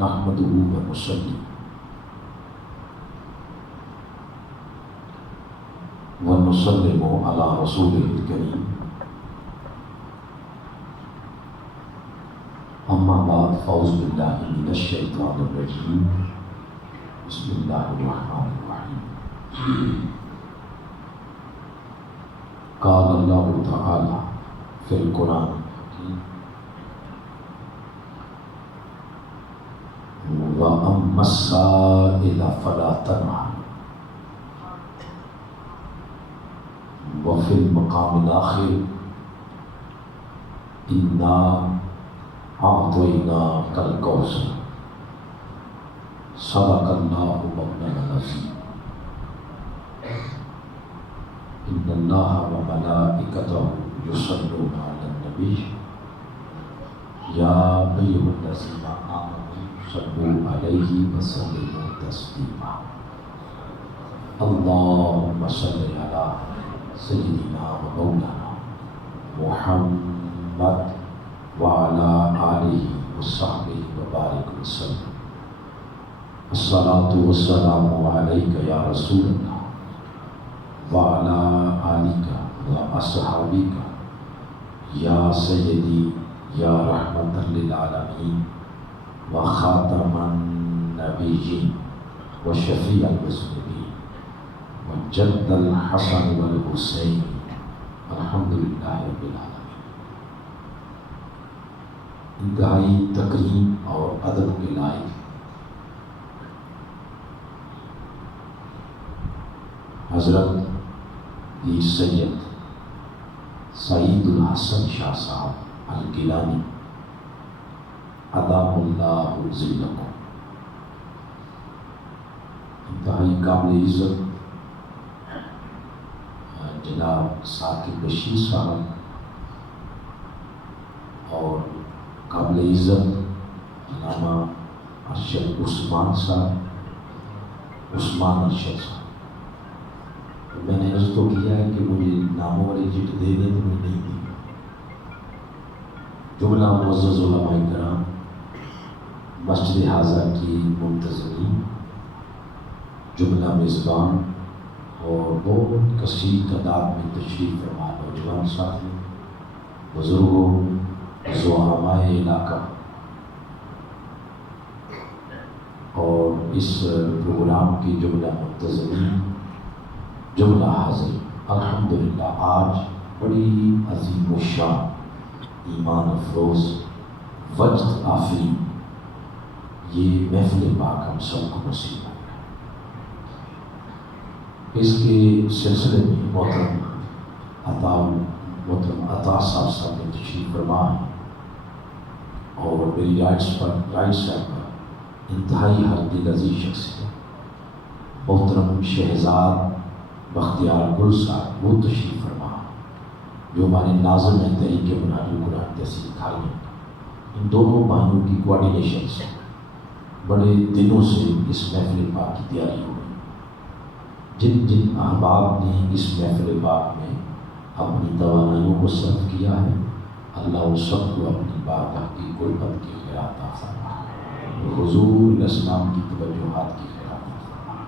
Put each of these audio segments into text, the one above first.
نحمده ونصلي ونسلم على رسوله الكريم اما بعد فاعوذ بالله من الشيطان الرجيم بسم الله الرحمن الرحيم قال الله تعالى في القرآن وَأَمَّا السَّائِلَ فَلَا تَنْهَرْ وَفِي الْمَقَامِ الْآخِرِ إِنَّا أَعْطَيْنَاكَ الْكَوْثَرَ صدق الله مولانا العظيم إن الله وملائكته يصلون على النبي يا أيها الذين آمنوا صلوا عليه وسلموا تسليما اللهم صل على سيدنا ومولانا محمد وعلى آله وصحبه وبارك وسلم الصلاة والسلام عليك يا رسول الله وعلى آلك وأصحابك يا سيدي يا رحمة للعالمين وخاتم النبيين وشفيع المذنبين وجد الحسن والحسين الحمد لله رب العالمين. انتہائی تکریم اور ادب کے لائق حضرت پیر سید سعید الحسن شاہ صاحب الگیلانی ادام اللہ ذلکم، انتہائی قابل عزت جناب ثاقب بشیر صاحب اور قابل عزت علامہ ارشد عثمان صاحب عثمان ارشد صاحب. میں نے عرض تو کیا ہے کہ مجھے ناموں والی چٹ دے دیں تو میں نہیں دی. جملہ معزز علماء کرام، مسجد حاضہ کی منتظمین، جملہ میزبان اور بہت کثیر تعداد میں تشریف فرما نوجوان ساتھی، بزرگوں، زعماء علاقہ اور اس پروگرام کی جملہ منتظمین، جملہ حاضر، الحمدللہ آج بڑی عظیم الشان، ایمان افروز، وجد آفرین یہ محفل پاک ہم سب کو نصیب ہے. اس کے سلسلے میں محترم عطا صاحب نے تشریف فرما ہے اور میری رائٹ سائڈ پر انتہائی حد عزیز شخصیت محترم شہزاد بختیار گل صاحب وہ تشریف فرما جو ہمارے ناظم ہیں تحریک منہاج القرآن تحصیل کھائی. ان دونوں بھائیوں کی کوآرڈینیشن سے بڑے دنوں سے اس محفل پاک کی تیاری ہو گئی. جن جن احباب نے اس محفل پاک میں اپنی توانائیوں کو صرف کیا ہے، اللہ ان سب کو اپنی بارگاہ کی قربت کی خیرات عطا فرمائے، حضور الاسلام کی توجہات کی خیرات عطا فرمائے.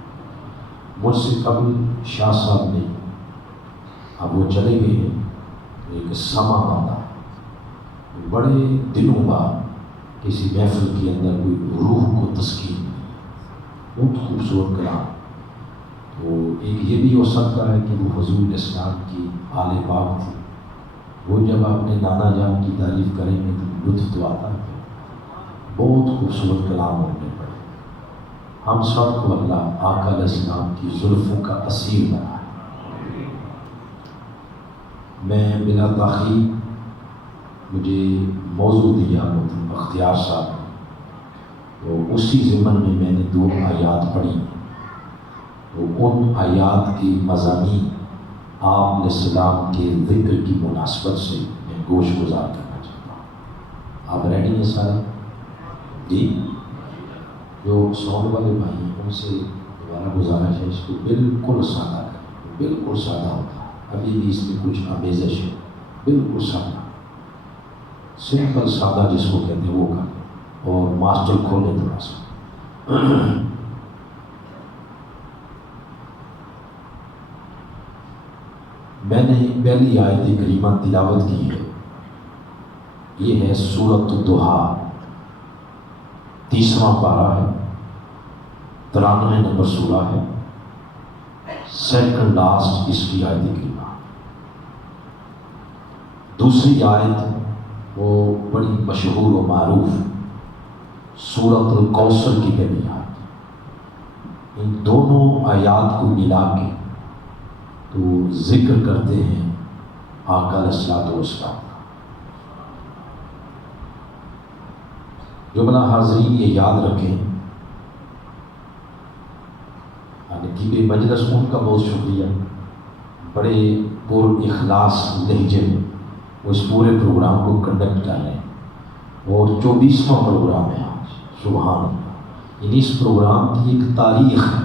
مجھ سے قبل شاہ صاحب نے، اب وہ چلے گئے ہیں، ایک سما باندھا بڑے دنوں بعد کسی محفل کے اندر کوئی روح کو تسکین ملی. بہت خوبصورت کلام. تو ایک یہ بھی ہو سکتا ہے کہ وہ حضور اسلام کی آل پاک تھی، وہ جب اپنے نانا جان کی تعریف کریں گے تو لطف تو آتا ہے. بہت خوبصورت کلام ہم نے پڑھے. ہم سب کو اللہ آقا علیہ السلام کی زلفوں کا اسیر بنا ہے. میں بلا تاخیر مجھے موضوع دیا محترم بختیار صاحب نے، تو اسی ضمن میں میں نے 2 آیات پڑھی. تو ان آیات کی مضامین آپ علیہ السلام کے ذکر کی مناسبت سے میں گوش گزار کرنا چاہتا ہوں. آپ ریڈی ہیں سارے؟ جی. جو ساؤنڈ والے بھائی ہیں ان سے دوبارہ گزارش ہے اس کو بالکل سادہ کریں. بالکل سادہ ہوتا ہے، ابھی بھی اس میں کچھ آمیزش ہے. بالکل سادہ، سمپل سادہ جس کو کہتے ہیں وہ کریں. اور ماسٹر کھولے تھوڑا سا. میں نے پہلی آیت کریمہ تلاوت کی ہے. یہ ہے سورۃ الضحیٰ، 30واں پارہ ہے، 93 نمبر سورہ ہے، سیکنڈ لاسٹ اس کی آیت کریمہ. دوسری آیت وہ بڑی مشہور و معروف سورۃ الکوثر کی پہلی آیت. ان دونوں آیات کو ملا کے تو ذکر کرتے ہیں آقا علیہ الصلوۃ والسلام کا. جو بنا حاضرین یہ یاد رکھیں، کہ مجلس ان کا بہت شکریہ، بڑے پر اخلاص لہجے میں وہ اس پورے پروگرام کو کنڈکٹ کر رہے ہیں، اور 24واں پروگرام ہے آج. سبحان اللہ. یعنی اس پروگرام کی ایک تاریخ ہے.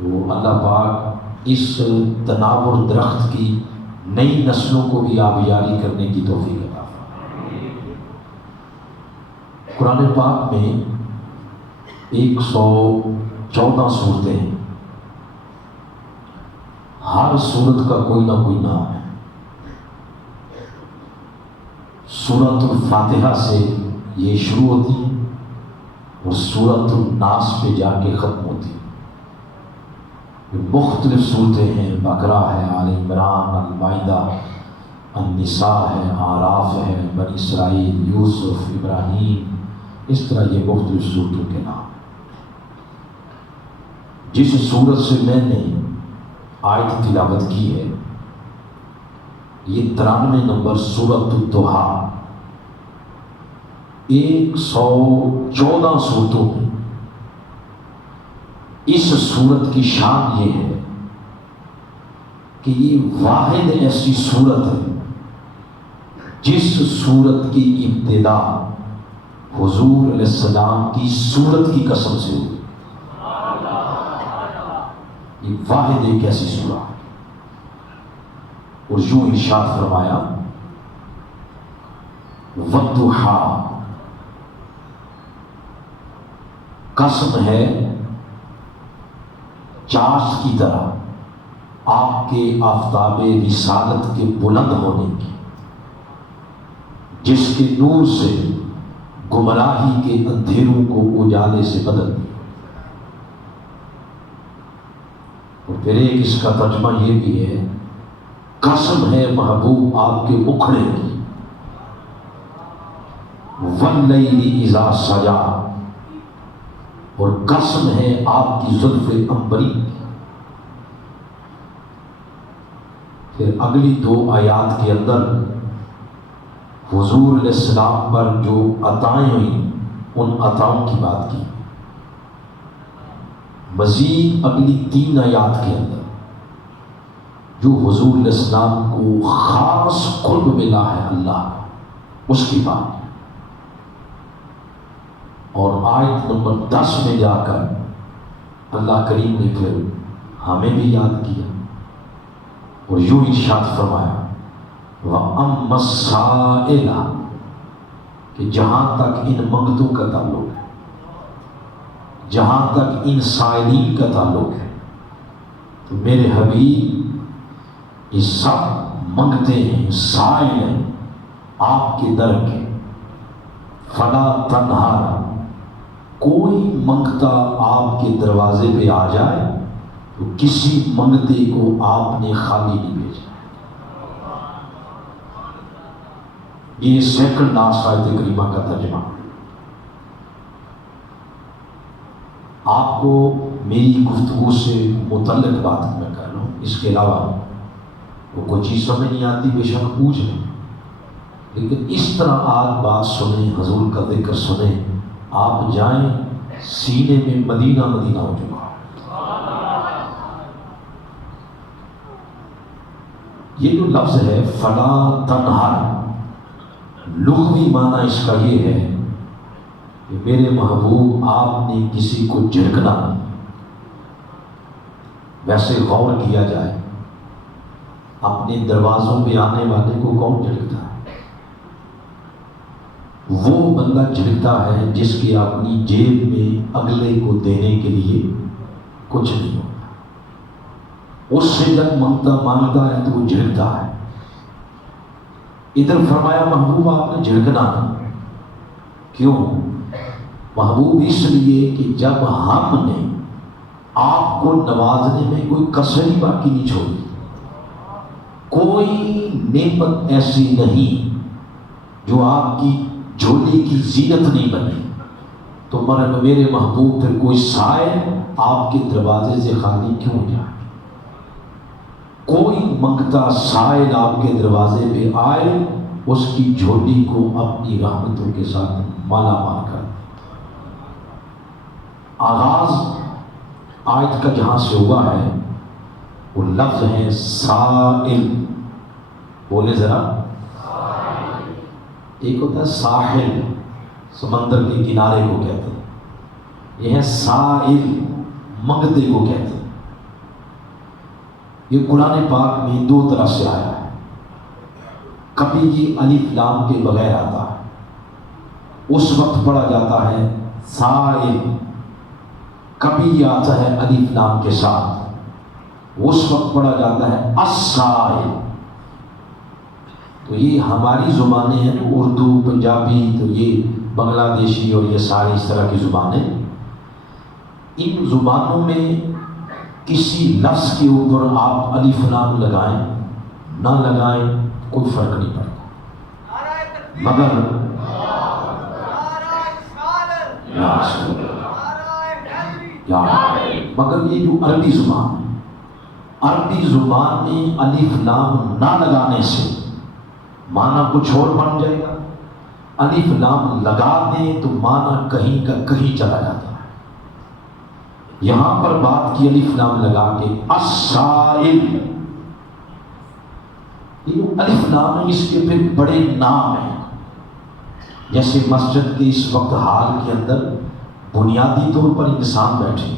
وہ اللہ پاک اس تناور درخت کی نئی نسلوں کو بھی آبیاری کرنے کی توفیق عطا فرمائے. قرآن پاک میں 114 صورتیں ہیں. ہر صورت کا کوئی نہ کوئی نام ہے. سورۃ الفاتحہ سے یہ شروع ہوتی ہے اور سورۃ الناس پہ جا کے ختم ہوتی ہے. مختلف صورتیں ہیں، بقرہ ہے، آل عمران، المائدہ، النساء ہے، اعراف ہے، بنی اسرائیل، یوسف، ابراہیم، اس طرح یہ مختلف صورتوں کے نام. جس صورت سے میں نے آیت تلاوت کی ہے یہ 93 نمبر سورۃ الضحیٰ. 114 صورتوں میں اس صورت کی شان یہ ہے کہ یہ واحد ایسی صورت ہے جس صورت کی ابتدا حضور علیہ السلام کی صورت کی قسم سے ہوئی. یہ واحد ایک ایسی صورت ہے. اور یوں ارشاد فرمایا والضحیٰ، قسم ہے چاش کی طرح آپ کے آفتاب رسالت کے بلند ہونے کی، جس کے نور سے گمراہی کے اندھیروں کو اجالے سے بدل دیا. اور پھر ایک اس کا ترجمہ یہ بھی ہے، قسم ہے محبوب آپ کے مکھڑے کی، واللیل اذا سجا، اور قسم ہے آپ کی زلف عنبری. پھر اگلی 2 آیات کے اندر حضور علیہ السلام پر جو عطائیں ہوئیں ان عطاؤں کی بات کی. مزید اگلی 3 آیات کے اندر جو حضور علیہ السلام کو خاص قرب ملا ہے اللہ کا، اس کی بات. اور آیت نمبر 10 میں جا کر اللہ کریم نے پھر ہمیں بھی یاد کیا اور یوں ارشاد فرمایا وَأَمَّا السَّائِلَ، کہ جہاں تک ان منگتوں کا تعلق ہے، جہاں تک ان سائلین کا تعلق ہے، تو میرے حبیب یہ سب منگتے ہیں، سائل ہیں آپ کے در کے. فلا تنہر، کوئی منگتا آپ کے دروازے پہ آ جائے تو کسی منگتے کو آپ نے خالی نہیں بھیجا. یہ سیکنڈ لاسٹ آیت کریمہ کا ترجمہ. آپ کو میری گفتگو سے متعلق بات میں کر رہا ہوں، اس کے علاوہ وہ کوئی چیز سمجھ نہیں آتی بے شک پوچھ لیں، لیکن اس طرح آپ بات سنیں، حضور کا ذکر سنیں، آپ جائیں سینے میں مدینہ مدینہ ہو چکا. یہ جو لفظ ہے فلا تنہر، لغوی معنی اس کا یہ ہے کہ میرے محبوب آپ نے کسی کو جھڑکنا نہیں. ویسے غور کیا جائے اپنے دروازوں پہ آنے والے کو کون جھڑکتا ہے؟ وہ بندہ جھڑکتا ہے جس کی اپنی جیب میں اگلے کو دینے کے لیے کچھ نہیں ہوتا، اس سے جب مانگتا ہے تو وہ جھڑکتا ہے۔ ادھر فرمایا محبوب آپ نے جھڑکنا نہیں، کیوں؟ محبوب اس لیے کہ جب ہم نے آپ کو نوازنے میں کوئی کسر ہی باقی نہیں چھوڑی، کوئی نعمت ایسی نہیں جو آپ کی جھولی کی زینت نہیں بنی، تو میرے محبوب پھر کوئی سائل آپ کے دروازے سے خالی کیوں جائے؟ کوئی منگتا سائل آپ کے دروازے پہ آئے، اس کی جھولی کو اپنی رحمتوں کے ساتھ مالا مال کر۔ آغاز آیت کا جہاں سے ہوا ہے وہ لفظ ہے سائل، بولے ذرا۔ ایک ہوتا ہے ساحل، سمندر کے کنارے کو کہتے ہیں، یہ ہے سائل، منگتے کو کہتے ہیں۔ یہ قرآن پاک میں دو طرح سے آیا ہے، کبھی یہ الف لام کے بغیر آتا ہے، اس وقت پڑھا جاتا ہے سائل، کبھی یہ آتا ہے الف لام کے ساتھ، اس وقت پڑھا جاتا ہے السائل۔ تو یہ ہماری زبانیں ہیں، اردو، پنجابی، تو یہ بنگلہ دیشی اور یہ ساری اس طرح کی زبانیں، ان زبانوں میں کسی لفظ کے اوپر آپ الف لام لگائیں نہ لگائیں کوئی فرق نہیں پڑتا، مگر مگر یہ جو عربی زبان ہے، عربی زبان میں الف لام نہ لگانے سے معنی کچھ اور بن جائے گا، الف لام لگا دیں تو معنی کہیں کا کہیں چلا جاتا ہے۔ یہاں پر بات کی الف لام لگا کے السائل، یہ الف لام ہے، اس کے پھر بڑے نام ہیں، جیسے مسجد کے اس وقت حال کے اندر بنیادی طور پر انسان بیٹھے،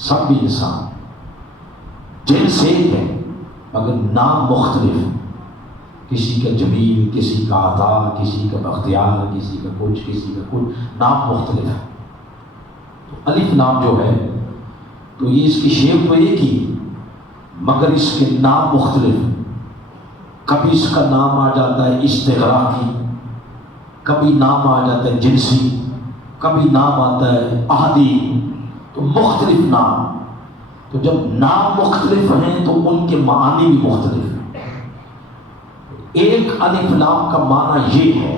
سب بھی انسان، جنس ایک ہے مگر نام مختلف، کسی کا جمیل، کسی کا عطا، کسی کا بختیار، کسی کا کچھ، کسی کا کچھ، نام مختلف ہے۔ تو الف لام جو ہے تو یہ اس کی شیپ تو ایک ہی مگر اس کے نام مختلف، کبھی اس کا نام آ جاتا ہے استغراقی، کبھی نام آ جاتا ہے جنسی، کبھی نام آتا ہے احدی، تو مختلف نام۔ تو جب نام مختلف ہیں تو ان کے معانی بھی مختلف ہیں۔ ایک الف لام کا معنی یہ ہے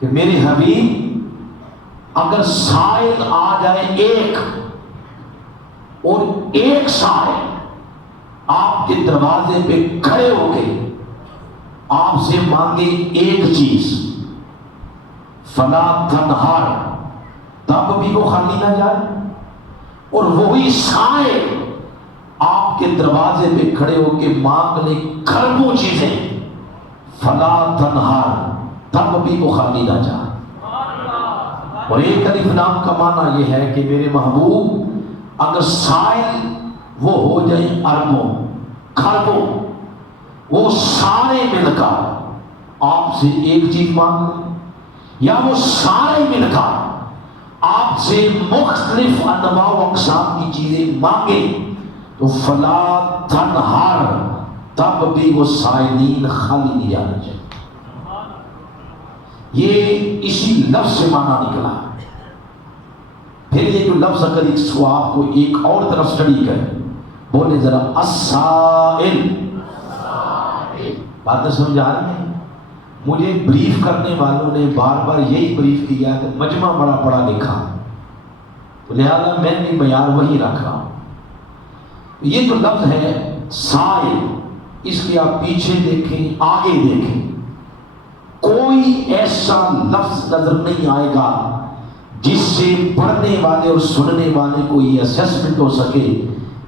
کہ میرے حبیب اگر سائل آ جائے ایک، اور ایک سائل آپ کے دروازے پہ کھڑے ہو کے آپ سے مانگے ایک چیز، فلا تنہار، تب بھی وہ خالی نہ جائے، اور وہی سائل آپ کے دروازے پہ کھڑے ہو کے مانگ لے کھربوں چیزیں، فلا تنہار، تب بھی وہ خالی نہ جائے۔ اور ایک الف لام کا معنی یہ ہے کہ میرے محبوب اگر سائل وہ ہو جائیں اربوں، کھربوں، وہ سارے مل کر آپ سے ایک چیز مانگ لیں، یا وہ سارے مل کر آپ سے مختلف انواع و اقسام کی چیزیں مانگیں، تو فلا تنہار، تب بھی وہ سائلین خالی نہیں جانا چاہیے۔ یہ اسی لفظ سے معنی نکلا۔ پھر یہ جو لفظ اگر اس کو آپ کو ایک اور طرف سٹڈی کریں، بولے ذرا السائل، باتیں سمجھ آ رہی ہیں؟ مجھے بریف کرنے والوں نے بار بار یہی بریف کیا کہ مجمع بڑا پڑھا لکھا، تو لہذا میں بھی معیار وہی رکھ رہا ہوں۔ یہ جو لفظ ہے سائل، اس کے آپ پیچھے دیکھیں، آگے دیکھیں، کوئی ایسا لفظ نظر نہیں آئے گا جس سے پڑھنے والے اور سننے والے کو یہ اسیسمنٹ ہو سکے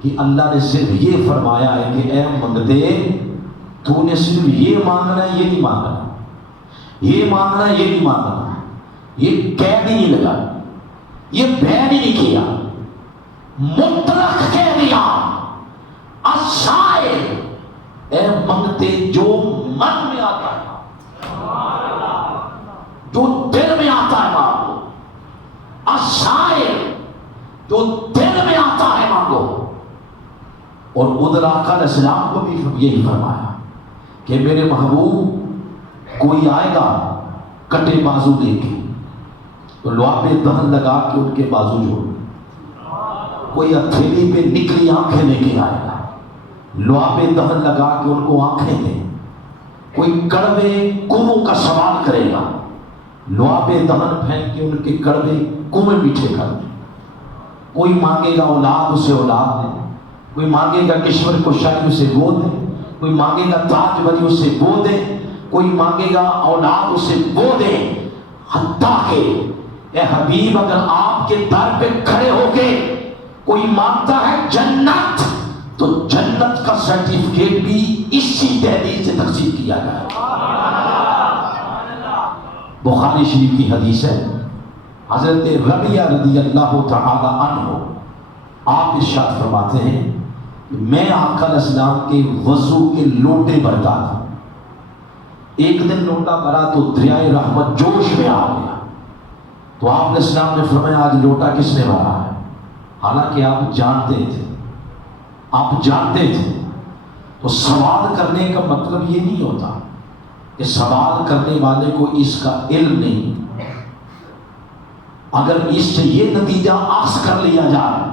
کہ اللہ نے صرف یہ فرمایا ہے کہ اے منگتے، تو نے صرف یہ مانگنا ہے، یہ نہیں مانگنا، یہ مانگنا ہے، یہ نہیں مانگنا، یہ قید ہی نہیں لگا، یہ بین ہی نہیں کیا، مطلق کہہ دیا السائل، اے منگتے جو من میں آتا ہے۔ السائل، جو دل میں آتا ہے مانگو. اور ادھر آقا علیہ السلام کو بھی یہی فرمایا کہ میرے محبوب کوئی آئے گا کٹے بازو لے کے تو لعاب دہن لگا کے ان کے بازو جوڑ، کوئی ہتھیلی پہ نکلی آنکھیں لے کے آئے گا، لعاب دہن لگا کے ان کو آنکھیں دے. کوئی کڑوے کنویں کا سوال کرے گا، لعاب دہن پھینک کے ان کے کڑوے کنویں میٹھے کر دے. کوئی مانگے گا اولاد، اسے اولاد دے. کوئی مانگے گا کشور کشائی، اسے وہ دے. کوئی مانگے گا تاج وری، اسے وہ دے. کوئی مانگے گا اولاد، اسے وہ دے. حتیٰ کہ اے حبیب اگر آپ کے در پہ کھڑے ہو کے کوئی مانگتا ہے جنت، تو جنت کا سرٹیفکیٹ بھی اسی دہلیز سے تقسیم کیا جائے. بخاری شریف کی حدیث ہے، حضرت ربیعہ رضی اللہ تعالی عنہ آپ ارشاد فرماتے ہیں کہ میں آقا علیہ السلام کے وضو کے لوٹے بھرتا تھا. ایک دن لوٹا بھرا تو دریائے رحمت جوش میں آ گیا. تو آپ علیہ السلام نے فرمایا آج لوٹا کس نے بھرا ہے؟ حالانکہ آپ جانتے تھے. تو سوال کرنے کا مطلب یہ نہیں ہوتا کہ سوال کرنے والے کو اس کا علم نہیں. اگر اس سے یہ نتیجہ آخذ کر لیا جائے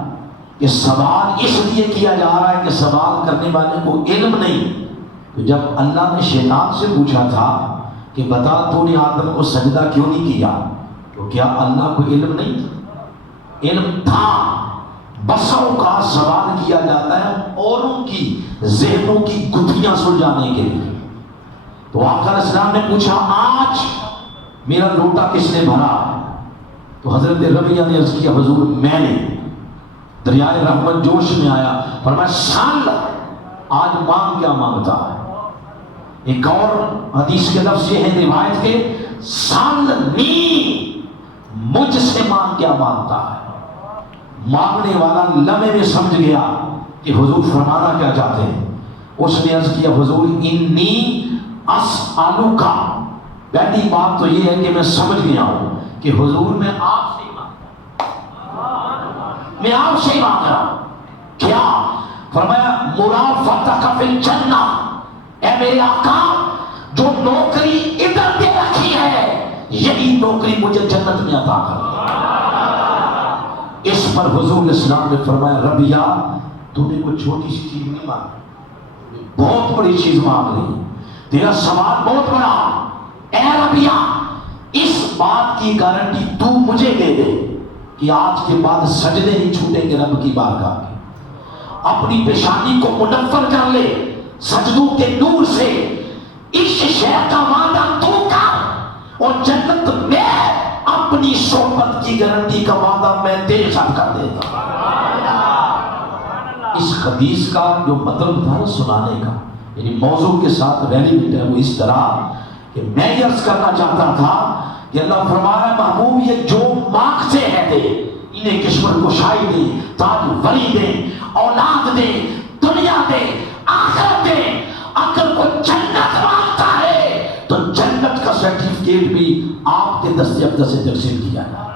کہ سوال اس لیے کیا جا رہا ہے کہ سوال کرنے والے کو علم نہیں، تو جب اللہ نے شیطان سے پوچھا تھا کہ بتا تو نے آدم کو سجدہ کیوں نہیں کیا، تو کیا اللہ کو علم نہیں تھا؟ علم تھا. بسوں کا سوال کیا جاتا ہے اوروں کی ذہنوں کی گتھیاں سلجھانے کے لیے. تو آقا علیہ السلام نے پوچھا آج میرا لوٹا کس نے بھرا؟ تو حضرت ربیعہ نے عرض کیا حضور میں نے. دریائے رحمت جوش میں آیا، فرمایا سال آج مانگ کیا مانگتا ہے. ایک اور حدیث کے لفظ یہ ہے روایت کے، سالنی مجھ سے مانگ کیا مانگتا ہے. مانگنے والا لمحے میں سمجھ گیا کہ حضور فرمانا کیا چاہتے ہیں. اس نے عرض کیا حضور انی اسألک. پہلی بات تو یہ ہے کہ میں سمجھ گیا ہوں کہ حضور میں آپ سے ہی مانگ رہا ہوں. کیا؟ فرمایا مرافتک فی الجنہ. اے میرے آقا جو نوکری ادھر دے رکھی ہے یہی نوکری مجھے جنت میں عطا کر. اس پر حضور اسلام نے فرمایا ربیعہ تو نے کوئی چھوٹی سی چیز نہیں مانگی، بہت بڑی چیز مانگ لی. تیرا سوال بہت بڑا. اے ربیعہ اس بات کی گارنٹی تو مجھے دے دے کہ آج کے بعد سجدے نہیں چھوٹیں گے رب کی بارگاہ کے. اپنی پیشانی کو منور کر لے سجدوں کے نور سے. اس شہر کا وعدہ تو کر اور جنت میں اپنی صحبت کی گارنٹی کا وعدہ میں تیرے ساتھ کر دیتا. اس حدیث کا جو مطلب تھا نا سنانے کا، یعنی موضوع کے ساتھ ریلیونٹ ہے، وہ اس طرح کہ میں یہ عرض کرنا چاہتا تھا کہ اللہ فرمایا محبوب یہ جو مانگتے ہیں دے، انہیں کشور کشائی دے، تاج وری دے، اولاد دے، دنیا دے، آخرت دے. اگر کوئی جنت مانگتا ہے تو جنت کا سرٹیفکیٹ بھی آپ کے دست اقدس سے تقسیم کیا جائے.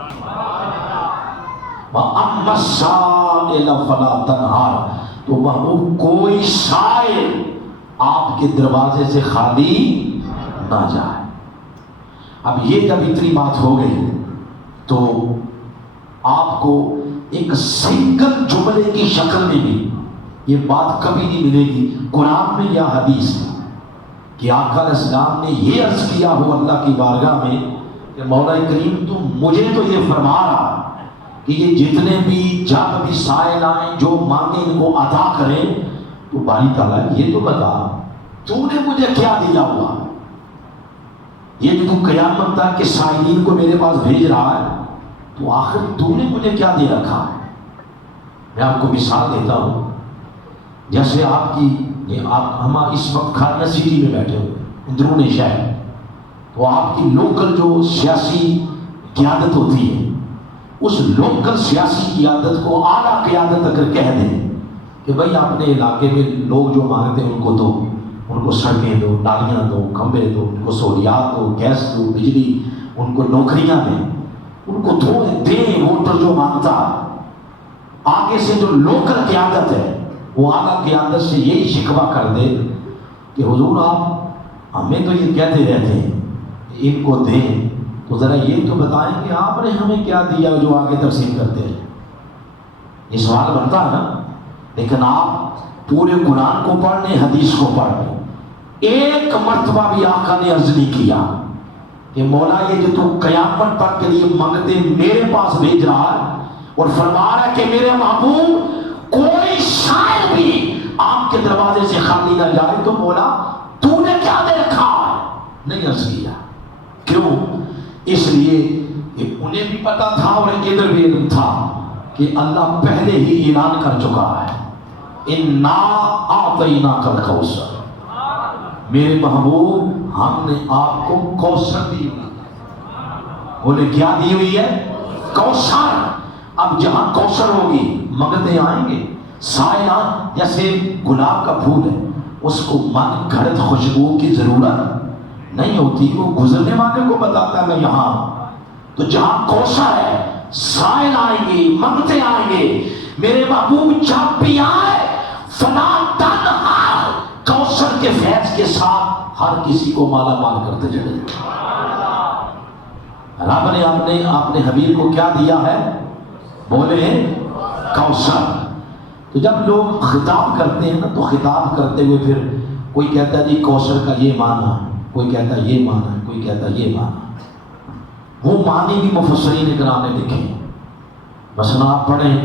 وَأَمَّا السَّائِلَ فَلَا تَنْهَرْ. تو محبوب کوئی سائل آپ کے دروازے سے خالی نہ جائے. اب یہ جب اتنی بات ہو گئی تو آپ کو ایک سنگل جملے کی شکل میں بھی یہ بات کبھی نہیں ملے گی قرآن میں یا حدیث میں کہ آقا علیہ السلام نے یہ عرض کیا ہو اللہ کی بارگاہ میں کہ مولا کریم تو مجھے تو یہ فرما رہا کہ یہ جتنے بھی جب بھی سائل آئیں جو مانگیں ان کو عطا کریں، تو باری تعالیٰ یہ تو بتا تو نے مجھے کیا دیا ہوا. یہ جو تو قیامت تک کہ سائلین کو میرے پاس بھیج رہا ہے تو آخر تو نے مجھے کیا دے رکھا ہے. میں آپ کو مثال دیتا ہوں. جیسے آپ کی ہم اس وقت کھانا سٹی میں بیٹھے ہوئے اندرون شہر، تو آپ کی لوکل جو سیاسی قیادت ہوتی ہے اس لوکل سیاسی قیادت کو اعلیٰ قیادت اگر کہہ دیں کہ بھائی اپنے علاقے میں لوگ جو مانگتے ہیں ان کو دو، ان کو سڑکیں دو، نالیاں دو، کھمبے دو، ان کو سہولیات دو، گیس دو، بجلی، ان کو نوکریاں دیں، ان کو دیں، وہ پروموٹر جو مانگتا ہے، آگے سے جو لوکل قیادت ہے وہ اعلیٰ قیادت سے یہی شکوہ کر دے کہ حضور آپ ہمیں تو یہ کہتے رہتے ہیں ان کو دیں، تو ذرا یہ تو بتائیں کہ آپ نے ہمیں کیا دیا جو آگے تقسیم کرتے ہیں. یہ سوال بنتا ہے نا. لیکن آپ پورے قرآن کو پڑھ لیں، حدیث کو پڑھ لیں، ایک مرتبہ بھی آقا نے عرض نہیں کیا کہ مولا یہ جو تو قیامت تک کے لیے منگتے میرے پاس بھیج رہا ہے، اور فرما رہا ہے کہ میرے محبوب کوئی شاید بھی آپ کے دروازے سے خالی نہ جائے، تو مولا تو نے کیا دے رکھا ہے؟ نہیں عرض کیا. کیوں؟ اس لیے کہ انہیں بھی پتا تھا اور ادھر بھی علم تھا کہ اللہ پہلے ہی اعلان کر چکا ہے اِنَّا أَعْطَيْنَاكَ الْكَوْثَرَ، میرے محبوب ہم نے آپ کو کوثر دی ہوئی. انہیں کیا دی ہوئی ہے؟ کوثر. اب جہاں کوثر ہوگی منگتے آئیں گے. سایہ جیسے گلاب کا پھول ہے، اس کو من گھڑت خوشبو کی ضرورت نہیں ہوتی، وہ گزرنے والے کو بتاتا ہے میں یہاں. تو جہاں کوثر ہے سائل آئیں گے، منگتے آئیں گے. میرے محبوب جب بھی آئے فلا تنہا، کوثر کے فیض کے ساتھ ہر کسی کو مالا مال کرتے چلے. رب نے اپنے حبیب کو کیا دیا ہے؟ بولے کوثر. تو جب لوگ خطاب کرتے ہیں نا تو خطاب کرتے ہوئے پھر کوئی کہتا ہے جی کوثر کا یہ معنی ہے، کوئی کہتا ہے یہ معنی ہے، کوئی کہتا ہے یہ معنی. وہ معنی بھی مفسرین اکرام نے لکھے. مثلا آپ پڑھیں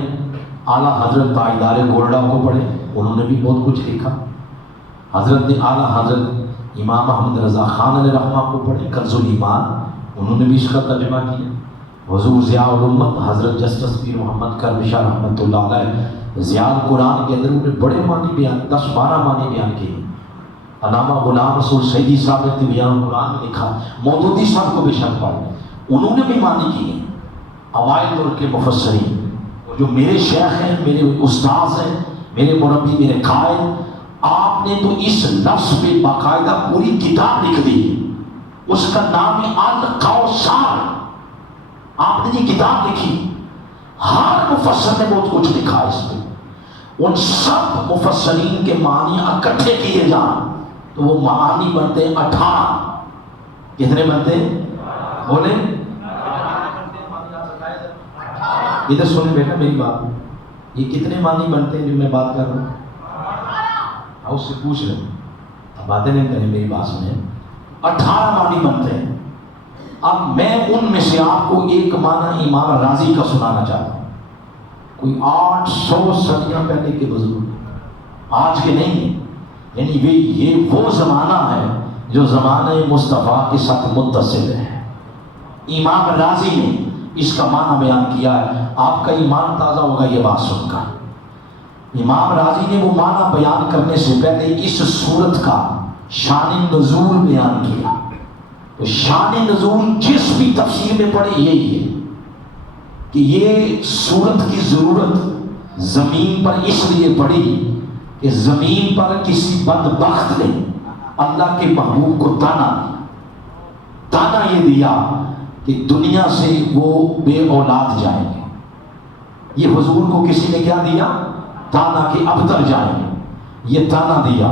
اعلیٰ حضرت تاجدار گولڈا کو پڑھیں، انہوں نے بھی بہت کچھ لکھا. حضرت اعلیٰ حضرت امام احمد رضا خان علیہ رحمہ کو پڑھیں، کنز الایمان، انہوں نے بھی اس کا ترجمہ کیا. حضور ضیاء الامت حضرت جسٹس پیر محمد کرم شاہ رحمۃ اللہ علیہ ضیاء القرآن کے اندر انہوں نے بڑے معنی بیان، 10-12 معنی بیان کیے. علامہ غلام رسول سیدی صاحب نے بیان قرآن میں لکھا. مودودی صاحب کو بے شک پڑھ، انہوں نے بھی معنی کیے. اوائل دور کے مفسرین جو میرے شیخ ہیں، میرے استاذ ہیں، میرے مربی، میرے قائد، آپ نے تو اس لفظ پہ باقاعدہ پوری کتاب لکھ دی. اس کا نام ہے الکوثر. آپ نے یہ کتاب لکھی، ہر مفسر نے بہت کچھ لکھا اس میں. ان سب مفسرین کے معنی اکٹھے کیے جائیں تو وہ معانی بنتے 18. کتنے بنتے؟ بولے ادھر سنیں بیٹا میری بات. یہ کتنے معنی بنتے ہیں جو میں بات کر رہا ہوں؟ اس سے پوچھ رہے اب باتیں نہیں کریں، میری بات سنیں. 18 معنی بنتے ہیں. اب میں ان میں سے آپ کو ایک معنی امام راضی کا سنانا چاہتا ہوں. کوئی 800 صدیاں پہلے کے بزرگ، آج کے نہیں ہیں. یعنی یہ وہ زمانہ ہے جو زمانہ مصطفیٰ کے ساتھ متصل ہے. امام راضی نے اس کا معنی بیان کیا ہے. آپ کا ایمان تازہ ہوگا یہ بات سن کر. امام راضی نے وہ معنی بیان کرنے سے پہلے اس سورت کا شان نزول بیان کیا. تو شان نزول جس بھی تفسیر میں پڑے یہی ہے کہ یہ سورت کی ضرورت زمین پر اس لیے پڑی کہ زمین پر کسی بدبخت نے اللہ کے محبوب کو تانا یہ دیا کہ دنیا سے وہ بے اولاد جائیں گے. یہ حضور کو کسی نے کیا دیا؟ تانا کہ ابتر جائیں گے. یہ تانا دیا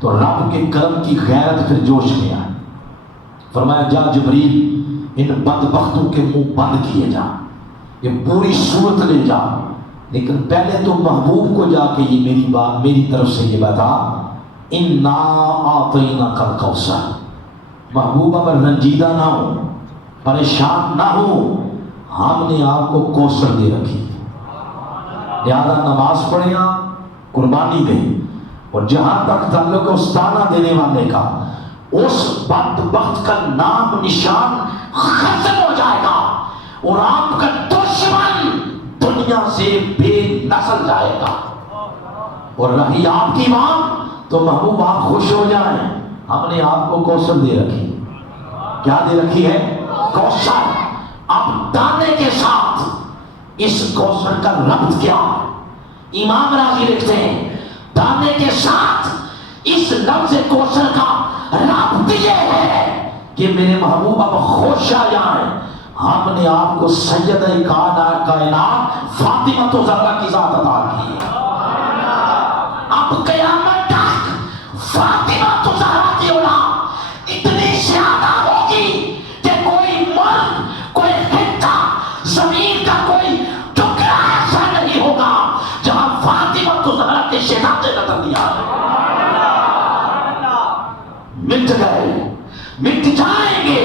تو رب کے کرم کی غیرت پھر جوش میں آئی. فرمایا جا جبریل ان بدبختوں کے منہ بند کیے جا، یہ پوری صورت لے جا، لیکن پہلے تو محبوب کو جا کے یہ میری بات میری طرف سے یہ بتا اِنَّا أَعْطَيْنَاكَ الْكَوْثَرَ. محبوب اگر رنجیدہ نہ ہو، پریشان نہ ہو، ہم نے آپ کو کوثر دے رکھی. لہذا نماز پڑھیں، قربانی دیں. اور جہاں تک تعلق اس تانا دینے والے کا، اس بدبخت کا نام نشان ختم ہو جائے گا اور آپ کا دشمن دنیا سے بے نسل جائے گا. اور رہی آپ کی بات تو محبوب آپ خوش ہو جائیں، ہم نے آپ کو کوثر دے رکھی. کیا دے رکھی ہے؟ کوثر. اب دانے کے ساتھ اس کوثر کا ربط کیا ہے؟ امام راضی لکھتے ہیں دانے کے ساتھ اس لفظ کوثر کا ربط یہ ہے کہ میرے محبوب اب خوش آ جائیں، ہم نے آپ کو سیدہ کائنات فاطمہ زہرا کی ذات عطا کی ہے. اب قیامت تک فاطمہ زہرا کی اولاد اتنی زیادہ ہوگی کہ کوئی مرد، کوئی خطہ زمین کا کوئی ٹکڑا ایسا نہیں ہوگا جہاں فاطمہ زہرا کے شہزادے نظر نہیں آ رہے. مٹ گئے، مٹ جائیں گے.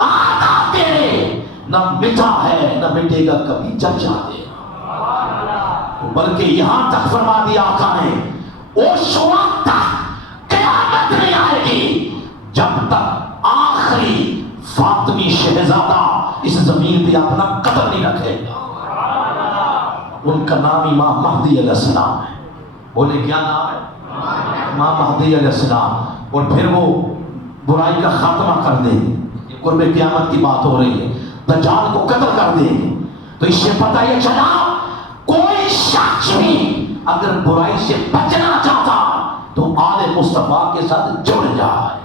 آدھا تیرے نہ مٹا ہے نہ مٹے گا کبھی چرچا دے. بلکہ یہاں تک فرما دیا آقا نے اس وقت تک قیامت نہیں آئے گی جب تک آخری فاطمی شہزادہ اس زمین پہ اپنا قدم نہیں رکھے گا. ان کا نام امام مہدی علیہ السلام ہے. بولے کیا نام ہے؟ امام مہدی علیہ السلام. اور پھر وہ برائی کا خاتمہ کر دیں گے. قرب قیامت کی بات ہو رہی ہے. دجال کو قتل کر دیں گے. تو اس سے پتہ یہ چلا کوئی شخص بھی اگر برائی سے بچنا چاہتا تو آل مصطفیٰ کے ساتھ جڑ جائے.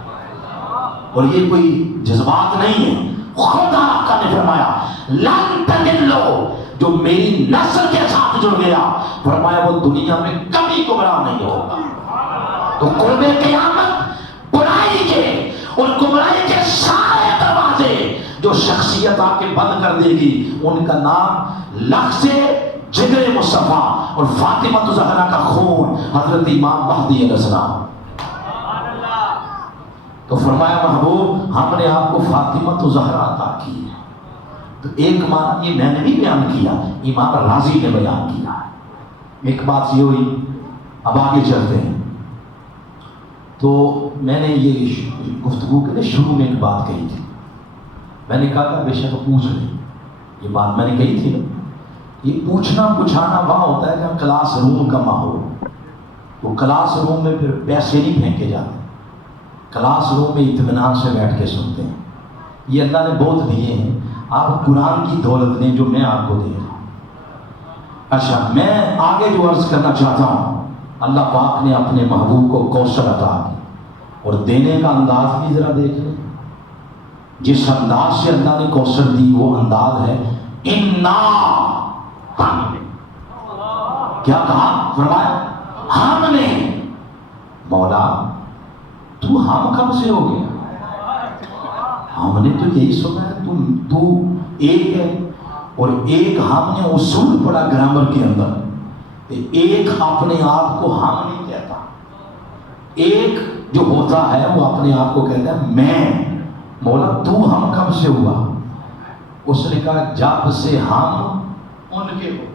اور یہ کوئی جذبات نہیں ہے. خدا آقا نے فرمایا لن تضلوا، جو میری نسل کے ساتھ جڑ گیا فرمایا وہ دنیا میں کبھی گمراہ نہیں ہوگا. تو قرب قیامت برائی کے اور گمراہی کے سارے دروازے جو شخصیت آ کے بند کر دے گی ان کا نام لفظ جگر مصطفیٰ اور فاطمہ زہرا کا خون حضرت امام مہدی علیہ السلام. تو فرمایا محبوب ہم نے آپ کو فاطمہ زہرا عطا کی ہے. تو ایک معنی یہ میں نے بھی بیان کیا، امام راضی نے بیان کیا. ایک بات یہ ہوئی، اب آگے چلتے ہیں. تو میں نے یہ گفتگو کے شروع میں ایک بات کہی تھی. میں نے کہا بے شک پوچھ لیں. یہ بات میں نے کہی تھی نا، یہ پوچھنا پوچھانا وہاں ہوتا ہے کہ کلاس روم کا ماحول. وہ کلاس روم میں پھر پیسے نہیں پھینکے جاتے. کلاس روم میں اطمینان سے بیٹھ کے سنتے ہیں. یہ اللہ نے بہت دیے ہیں. آپ قرآن کی دولت دیں جو میں آپ کو دے رہا ہوں. اچھا میں آگے جو عرض کرنا چاہتا ہوں، اللہ پاک نے اپنے محبوب کو کوثر عطا کی اور دینے کا انداز بھی ذرا دیکھ لیں. جس انداز سے اللہ نے کوثر دی وہ انداز ہے انا، ہم نے کیا کہا؟ فرمایا ہم نے. مولا تو ہم کب سے ہو گیا؟ ہم نے تو یہی سنا ہے تو ایک ہے، اور ایک ہم نے اصول پڑھا گرامر کے اندر. ایک اپنے آپ کو ہم نہیں کہتا. ایک جو ہوتا ہے وہ اپنے آپ کو کہتا ہے میں. مولا تو ہم کب سے ہوا؟ اس نے کہا جب سے ہم ان کے ہو،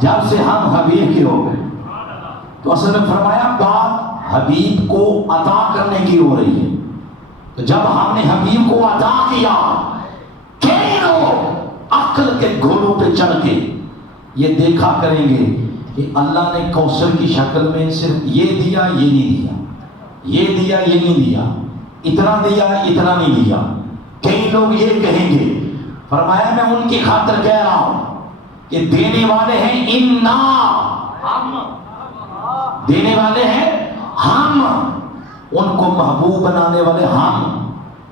جب سے ہم حبیب کے ہو گئے. تو اصل میں فرمایا بات حبیب کو عطا کرنے کی ہو رہی ہے. تو جب ہم نے حبیب کو عطا کیا، کئی لوگ عقل کے گھوڑوں پہ چڑھ کے یہ دیکھا کریں گے کہ اللہ نے کوثر کی شکل میں صرف یہ دیا یہ نہیں دیا، یہ دیا یہ نہیں دیا، اتنا دیا اتنا نہیں دیا. کئی لوگ یہ کہیں گے، فرمایا میں ان کی خاطر کہہ رہا ہوں کہ دینے والے ہیں انا، ہم دینے والے ہیں ہم، ان کو محبوب بنانے والے ہم،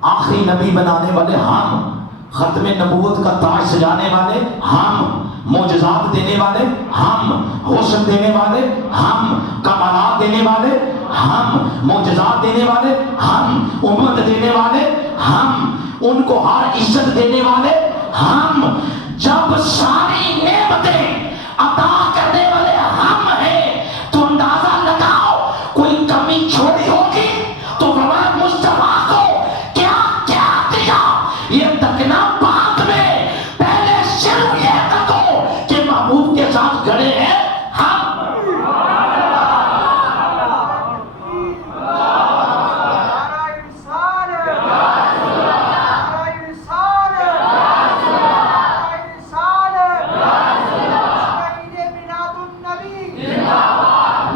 آخری نبی بنانے والے ہم، ختم نبوت کا تاج سجانے والے ہم، معجزات دینے والے ہم، حسن دینے والے ہم، کمالات دینے والے ہم، معجزات دینے والے ہم، امت دینے والے ہم، ان کو ہر عزت دینے والے ہم. جب ساری نعمتیں عطا کرنے والے ہم ہیں تو اندازہ لگاؤ کوئی کمی چھوڑی ہوگی تو فرمایا مصطفیٰ کو کیا کیا دیا. یہ تکنا بعد میں، پہلے صرف یہ تکو کہ محبوب کے ساتھ کھڑے ہیں ہم.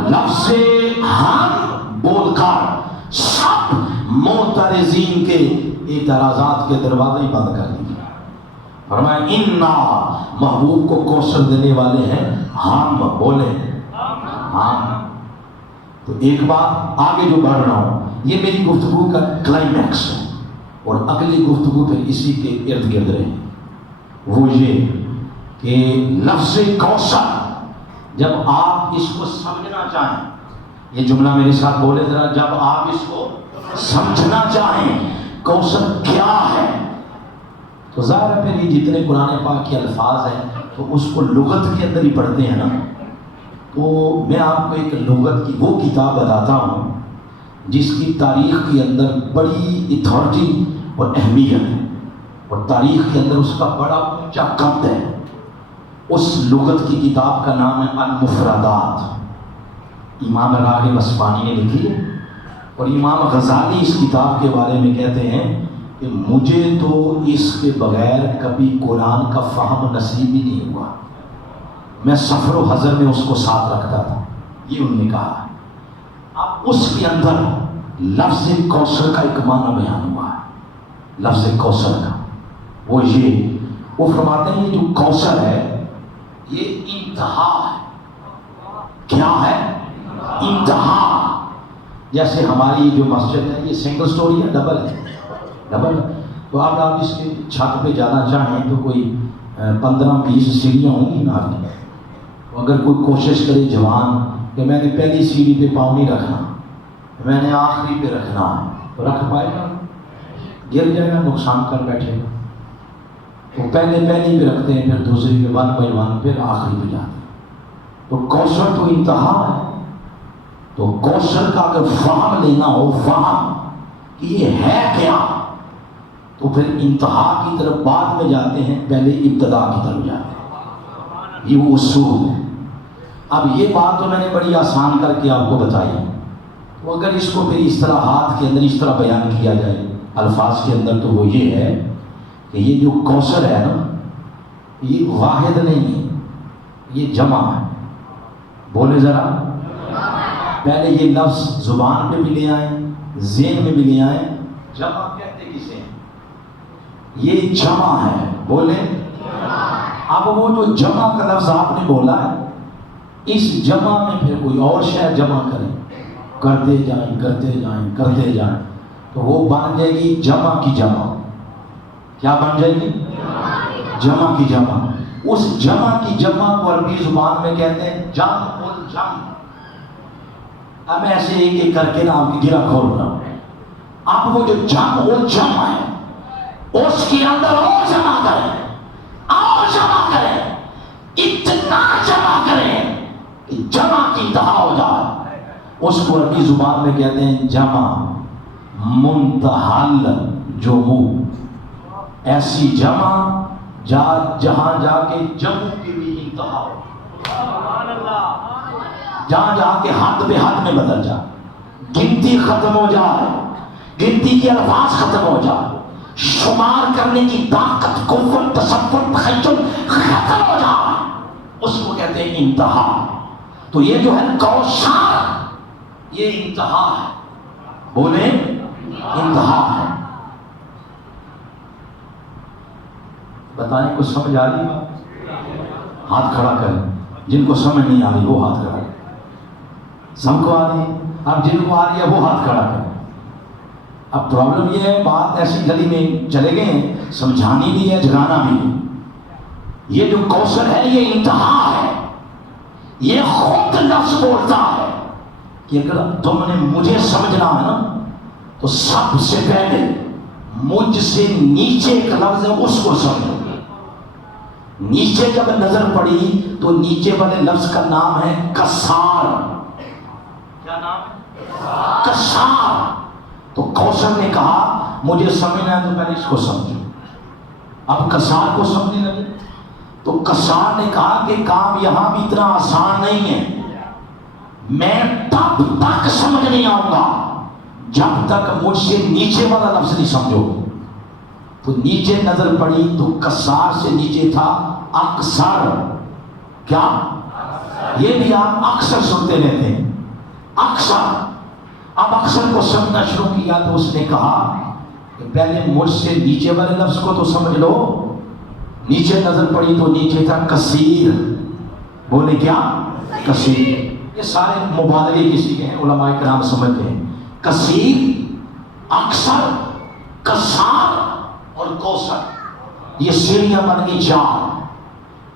لفظ ہم بول کر سب معترضین کے اعتراضات کے دروازے ہی بند کر دیے. فرمایا انا، محبوب کو کوثر دینے والے ہیں ہم. بولے ہم. تو ایک بات آگے جو بڑھ رہا ہوں، یہ میری گفتگو کا کلائمیکس ہے. اور اگلی گفتگو پھر اسی کے ارد گرد رہے، وہ یہ کہ لفظ کوثر جب آپ اس کو سمجھنا چاہیں، یہ جملہ میرے ساتھ بولے ذرا، جب آپ اس کو سمجھنا چاہیں کوثر کیا ہے، تو ظاہر ہے پھر یہ جتنے قرآن پاک کے الفاظ ہیں تو اس کو لغت کے اندر ہی پڑھتے ہیں نا. تو میں آپ کو ایک لغت کی وہ کتاب بتاتا ہوں جس کی تاریخ کے اندر بڑی اتھارٹی اور اہمیت ہے، اور تاریخ کے اندر اس کا بڑا اونچا قد ہے. اس لغت کی کتاب کا نام ہے المفردات، امام راغب اصفہانی نے لکھی ہے. اور امام غزالی اس کتاب کے بارے میں کہتے ہیں کہ مجھے تو اس کے بغیر کبھی قرآن کا فہم نصیب ہی نہیں ہوا، میں سفر و حضر میں اس کو ساتھ رکھتا تھا، یہ انہوں نے کہا. اب اس کے اندر لفظ کوثر کا ایک معنی بیان ہوا ہے. لفظ کوثر کا وہ یہ، وہ فرماتے ہیں جو کوثر ہے یہ انتہا ہے. کیا ہے؟ انتہا. جیسے ہماری جو مسجد ہے یہ سنگل سٹوری ہے، ڈبل ہے، ڈبل. تو آپ اس کے چھت پہ جانا چاہیں تو کوئی 15-20 سیڑھیاں ہوں گی نا. اگر کوئی کوشش کرے جوان کہ میں نے پہلی سیڑھی پہ پاؤں نہیں رکھنا، میں نے آخری پہ رکھنا ہے، تو رکھ پائے گا؟ گر جائے گا، نقصان کر بیٹھے گا. تو پہلی پہ رکھتے ہیں، پھر دوسری پہ 1 by 1، پھر آخری پہ جاتے ہیں. تو کوثر تو انتہا ہے. تو کوثر کا اگر فہم لینا ہو، فہم کہ یہ ہے کیا، تو پھر انتہا کی طرف بعد میں جاتے ہیں، پہلے ابتدا کی طرف جاتے ہیں. یہ وہ اصول ہے. اب یہ بات تو میں نے بڑی آسان کر کے آپ کو بتائی. تو اگر اس کو پھر اصطلاحات کے اندر اس طرح بیان کیا جائے الفاظ کے اندر، تو وہ یہ ہے کہ یہ جو کوثر ہے نا، یہ واحد نہیں ہے، یہ جمع ہے. بولے ذرا، پہلے یہ لفظ زبان پہ بھی لے آئیں، ذہن میں بھی لے آئیں. جمع کہتے کسے ہیں؟ یہ جمع ہے. بولے. اب وہ جو جمع کا لفظ آپ نے بولا ہے، اس جمع میں پھر کوئی اور شے جمع کریں، کرتے جائیں کرتے جائیں کرتے جائیں، تو وہ بن جائے گی جمع کی جمع. کیا بن جائے گی؟ جمع کی جمع. اس جمع کی جمع کو عربی زبان میں کہتے ہیں جمع الجمع. اب میں ایسے ایک ایک کر کے نا آپ کی گرہ کھول رہا ہوں. اب وہ جو جمع الجمع ہے، اس کے اندر اور جمع کریں، اور جمع کریں، اتنا جمع کریں کہ جمع کی انتہا ہو جائے. اس کو عربی زبان میں کہتے ہیں جمع منتہل جموع. ایسی جمع جہاں جا کے جمع کی بھی انتہا ہو، جہاں جا کے حد بے حد میں بدل جائے، گنتی ختم ہو جائے، گنتی کے الفاظ ختم ہو جائے، شمار کرنے کی طاقت، قوت، تصور، تخیل ختم ہو جائے، اس کو کہتے ہیں انتہا. تو یہ جو ہے کوثر، یہ انتہا ہے. بولیں، انتہا ہے. بتائیں کچھ سمجھ آ رہی بات؟ ہاتھ کھڑا کریں. جن کو سمجھ نہیں آ رہی وہ ہاتھ کھڑا کریں. سب کو آ رہی ہے؟ اب جن کو آ رہی ہے وہ ہاتھ کھڑا کریں. اب پرابلم یہ ہے، بات ایسی گلی میں چلے گئے ہیں، سمجھانی بھی ہے، جگانا بھی ہے. یہ جو کوثر ہے یہ انتہا ہے. یہ خود لفظ بولتا ہے کہ اگر تم نے مجھے سمجھنا ہے نا، تو سب سے پہلے مجھ سے نیچے ایک لفظ ہے، اس کو سمجھو. نیچے جب نظر پڑی تو نیچے والے لفظ کا نام ہے کسار. کیا نام ہے؟ کسار. تو کوثر نے کہا مجھے سمجھنا ہے تو پہلے اس کو سمجھو. اب کسار کو سمجھنے لگے تو کسار نے کہا کہ کام یہاں بھی اتنا آسان نہیں ہے، میں تب تک سمجھ نہیں آؤں گا جب تک مجھ سے نیچے والا لفظ نہیں سمجھو. تو نیچے نظر پڑی تو کسار سے نیچے تھا اکثر. کیا؟ یہ بھی آپ اکثر سنتے رہتے ہیں، اکثر. اب اکثر کو سمجھنا شروع کیا تو اس نے کہا کہ پہلے مجھ سے نیچے والے لفظ کو تو سمجھ لو. نیچے نظر پڑی تو نیچے تھا کثیر. بولے کیا؟ کثیر. یہ سارے مبالغے کسی کے ہیں، علماء کرام سمجھتے ہیں. کثیر، اکثر، کسار اور کوثر، یہ سیڑھیاں بن گئی چار.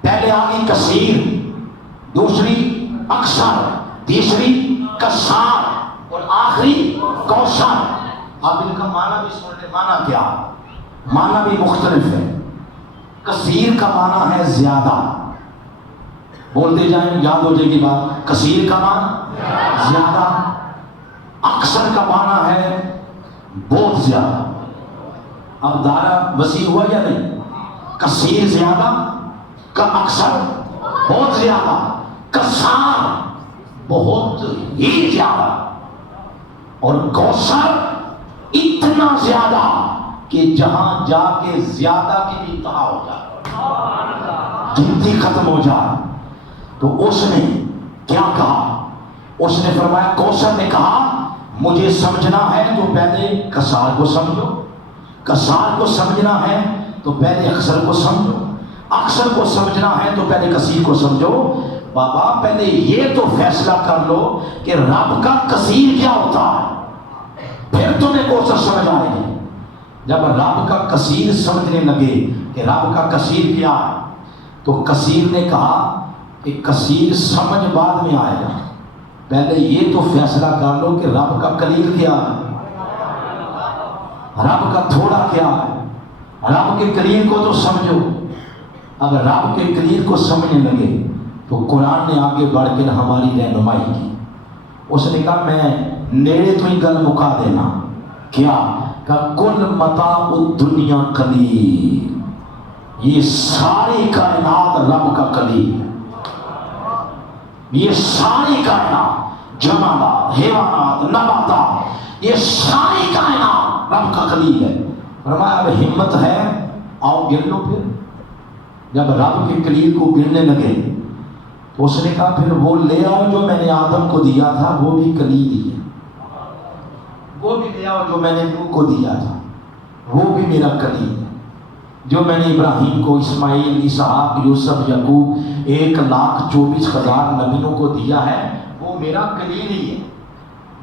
پہلے آ گئی کثیر، دوسری اکثر، تیسری کسار اور آخری کوثر. اب ان کا معنی بھی سن لیں. معنی کیا؟ معنی بھی مختلف ہے. کثیر کا معنی ہے زیادہ، بولتے جائیں یاد ہو جائے گی بات. کثیر کا معنی زیادہ. اکثر کا معنی ہے بہت زیادہ. اب دائرہ وسیع ہوا یا نہیں؟ کثیر زیادہ، کا اکثر بہت زیادہ، کسار بہت ہی زیادہ، اور کوثر اتنا زیادہ کہ جہاں جا کے زیادہ کی بھی انتہا ہو جائے، گنتی ختم ہو جائے. تو اس نے کیا کہا؟ اس نے فرمایا، کوثر نے کہا مجھے سمجھنا ہے تو پہلے کسار کو سمجھو، کسار کو سمجھنا ہے تو پہلے اکثر کو سمجھو، اکثر کو سمجھنا ہے تو پہلے کثیر کو سمجھو. بابا پہلے یہ تو فیصلہ کر لو کہ رب کا کثیر کیا ہوتا ہے، پھر تمہیں کوثر سمجھ آئے گی. جب رب کا کثیر سمجھنے لگے کہ رب کا کثیر کیا ہے، تو کثیر نے کہا کہ کثیر سمجھ بعد میں آئے گا، پہلے یہ تو فیصلہ کر لو کہ رب کا قلیل کیا ہے، رب کا تھوڑا کیا ہے. رب کے قلیل کو تو سمجھو. اب رب کے قلیل کو سمجھنے لگے تو قرآن نے آگے بڑھ کے ہماری رہنمائی کی. اس نے کہا میں نیڑے تو ہی گل مکا دینا. کیا کہ کل متاع الدنیا قلیل، یہ ساری کائنات رب کا قلیل ہے. یہ ساری کائنات، جمادات، حیوانات، نباتات، یہ ساری کائنات رب کا قلیل ہے. فرمایا اب ہمت ہے آؤ گر لو. پھر جب رب کے قلیل کو گرنے لگے تو اس نے کہا پھر وہ لے آؤ جو میں نے آدم کو دیا تھا، وہ بھی قلیل ہی ہے. وہ بھی لے آؤ جو میں نے نوح کو دیا تھا، وہ بھی میرا قلیل ہے. جو میں نے ابراہیم کو، اسماعیل، اسحاق، یوسف، یعقوب 1,24,000 نبیوں کو دیا ہے، وہ میرا قلیل ہی ہے.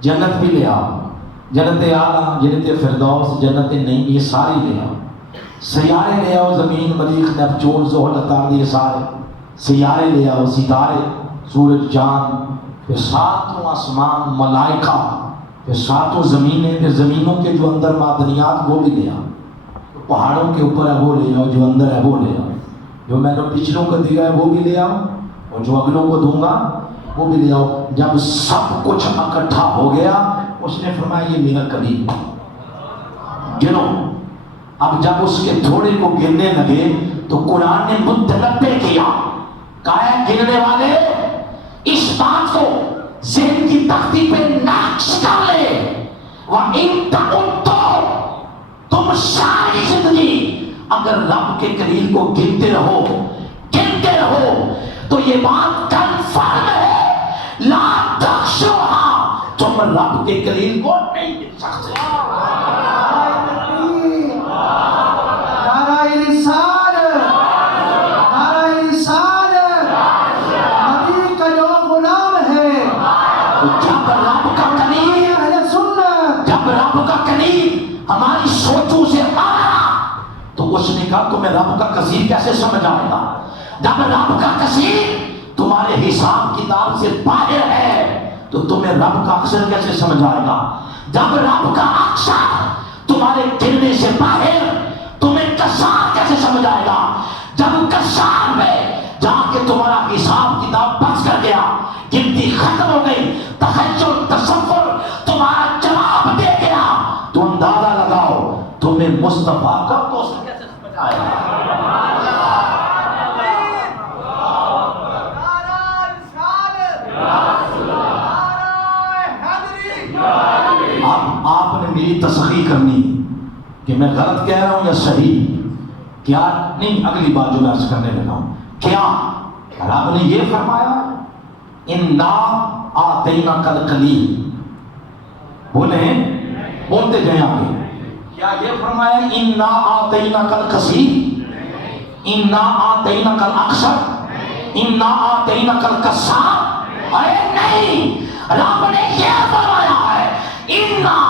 جنت بھی لے آؤ، جنت اعلیٰ، جنت فردوس، جنت نعیم، یہ ساری لے آؤ. سیارے لے آؤ، زمین، مریخ، نیپچون، زحل، عطارد، یہ سارے سیارے لے آؤ، ستارے، سورج، چاند، پھر ساتوں آسمان، ملائکہ، پھر ساتوں زمینیں، پھر زمینوں کے جو اندر معدنیات وہ بھی لے آؤ. پہاڑوں کے اوپر ہے وہ لے آؤ، جو اندر ہے وہ لے آؤ. جو میں نے پچھلوں کو دیا ہے وہ بھی لے آؤ، اور جو اگلوں کو دوں گا وہ بھی لے آؤ. جب سب کچھ اکٹھا ہو گیا اس نے فرمایا یہ میرا قلیل گنو. اب جب اس کے تھوڑے کو گننے لگے تو قرآن نے متنبہ کیا، کہا گننے والے اس بات کو ذہن کی تختی پہ نقش کر لے، وَإِن تَعُدُّوا، تم ساری زندگی اگر رب کے قلیل کو گنتے رہو تو یہ بات کنفرم ہے، لا تخشوها، تم رب کے قلیل کو نہیں گن سکتے. ہماری سوچوں سے آیا تو اس نے کہا تمہیں رب کا کثیر کیسے سمجھ آئے گا؟ جب رب کا کثیر تمہارے حساب کتاب سے باہر ہے تو تمہیں رب کا اکثر کیسے سمجھ آئے گا؟ جب رب کا اکثر تمہارے گرنے سے باہر، تمہیں کسار کیسے سمجھ آئے گا؟ جب کسار میں جا کے تمہارا حساب کتاب بچ کر گیا، گنتی ختم ہو گئی، تخیل تصور تمہارا جواب دے گیا، تو اندازہ لگاؤ تمہیں مصطفیٰ کا کوثر کیسے سمجھ آئے گا؟ اب آپ نے میری تصحیح کرنی کہ میں غلط کہہ رہا ہوں یا صحیح. کیا نہیں، اگلی بات جو میں عرض کرنے لگا ہوں، کیا رب نے یہ فرمایا اِنَّا أَعْطَيْنَاكَ الْقَلِيلَ؟ بولتے جائیں آگے. کیا یہ فرمایا اِنَّا أَعْطَيْنَاكَ الْقَصِيرَ، اِنَّا أَعْطَيْنَاكَ الْأَقْصَرَ، اِنَّا أَعْطَيْنَاكَ الْكَسَّارَ؟ ارے نہیں، رب نے یہ فرمایا ہے اِنَّا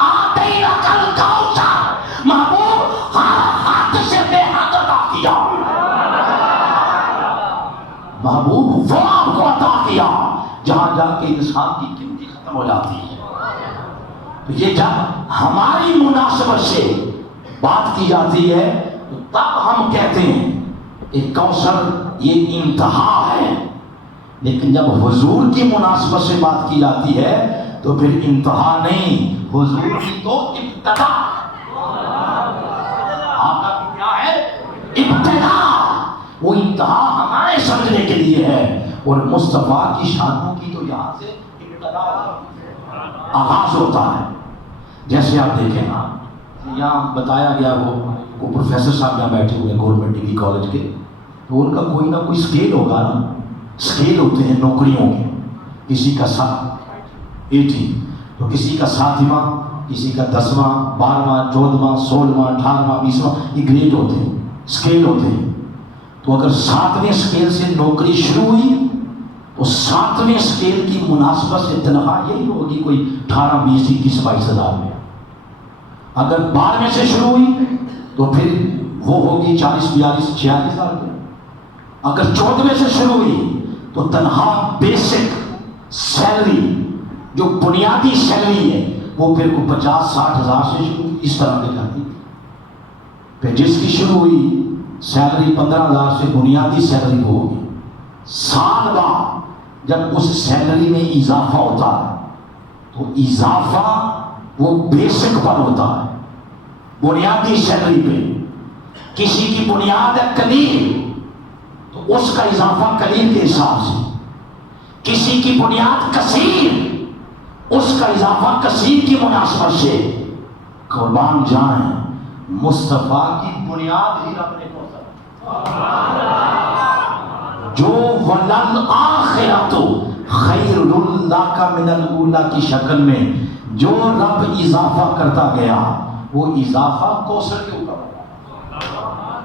أَعْطَيْنَاكَ الْكَوْثَرَ. محبوب ہر محبوب وہ آپ کو عطا کیا جہاں جا کے انسان کی گنتی ختم ہو جاتی ہے. تو یہ جب ہماری مناسبت سے بات کی جاتی ہے تو تب ہم کہتے ہیں کہ کوثر یہ انتہا ہے. لیکن جب حضور کی مناسبت سے بات کی جاتی ہے تو پھر انتہا نہیں، حضور کی تو ابتدا. آپ کا کیا ہے؟ ابتدا. وہ انتہا ہمارے سمجھنے کے لیے ہے، اور مصطفیٰ کی شانوں کی تو یہاں سے ابتدا آغاز ہوتا ہے. جیسے آپ دیکھیں نا، یہاں بتایا گیا وہ پروفیسر صاحب یہاں بیٹھے ہوئے گورنمنٹ ڈگری کالج کے، تو ان کا کوئی نہ کوئی اسکیل ہوگا نا. اسکیل ہوتے ہیں نوکریوں کے، کسی کا 80 تو کسی کا 7واں، کسی کا 10واں، 12واں، 14واں، 16واں، 18واں، 20واں، یہ گریڈ ہوتے ہیں، اسکیل ہوتے ہیں. تو اگر 7ویں اسکیل سے نوکری شروع ہوئی تو 7ویں اسکیل کی مناسبت سے تنخواہ یہی ہوگی کوئی 18، 20، 21، 22 ہزار میں. اگر 12ویں سے شروع ہوئی تو پھر وہ ہوگی 40، 42، 46 ہزار میں. اگر 14ویں سے شروع ہوئی تو تنخواہ بیسک سیلری جو بنیادی سیلری ہے وہ پھر 50، 60 ہزار سے شروع اس طرح کی جاتی. پھر جس کی شروع ہوئی سیلری 15 ہزار سے بنیادی سیلری کو ہوگی. سال بعد جب اس سیلری میں اضافہ ہوتا ہے تو اضافہ وہ بیسک پر ہوتا ہے، بنیادی سیلری پہ. کسی کی بنیاد ہے قلیل تو اس کا اضافہ قلیل کے حساب سے. کسی کی بنیاد کثیر، اس کا اضافہ کثیر کی مناسبت سے. قربان جائیں مصطفیٰ کی بنیاد ہی رب نے جو ولل آخرت خیر اللہ کا من الاولی کی شکل میں جو رب اضافہ کرتا گیا وہ اضافہ کوثر کے اوپر ہوگا.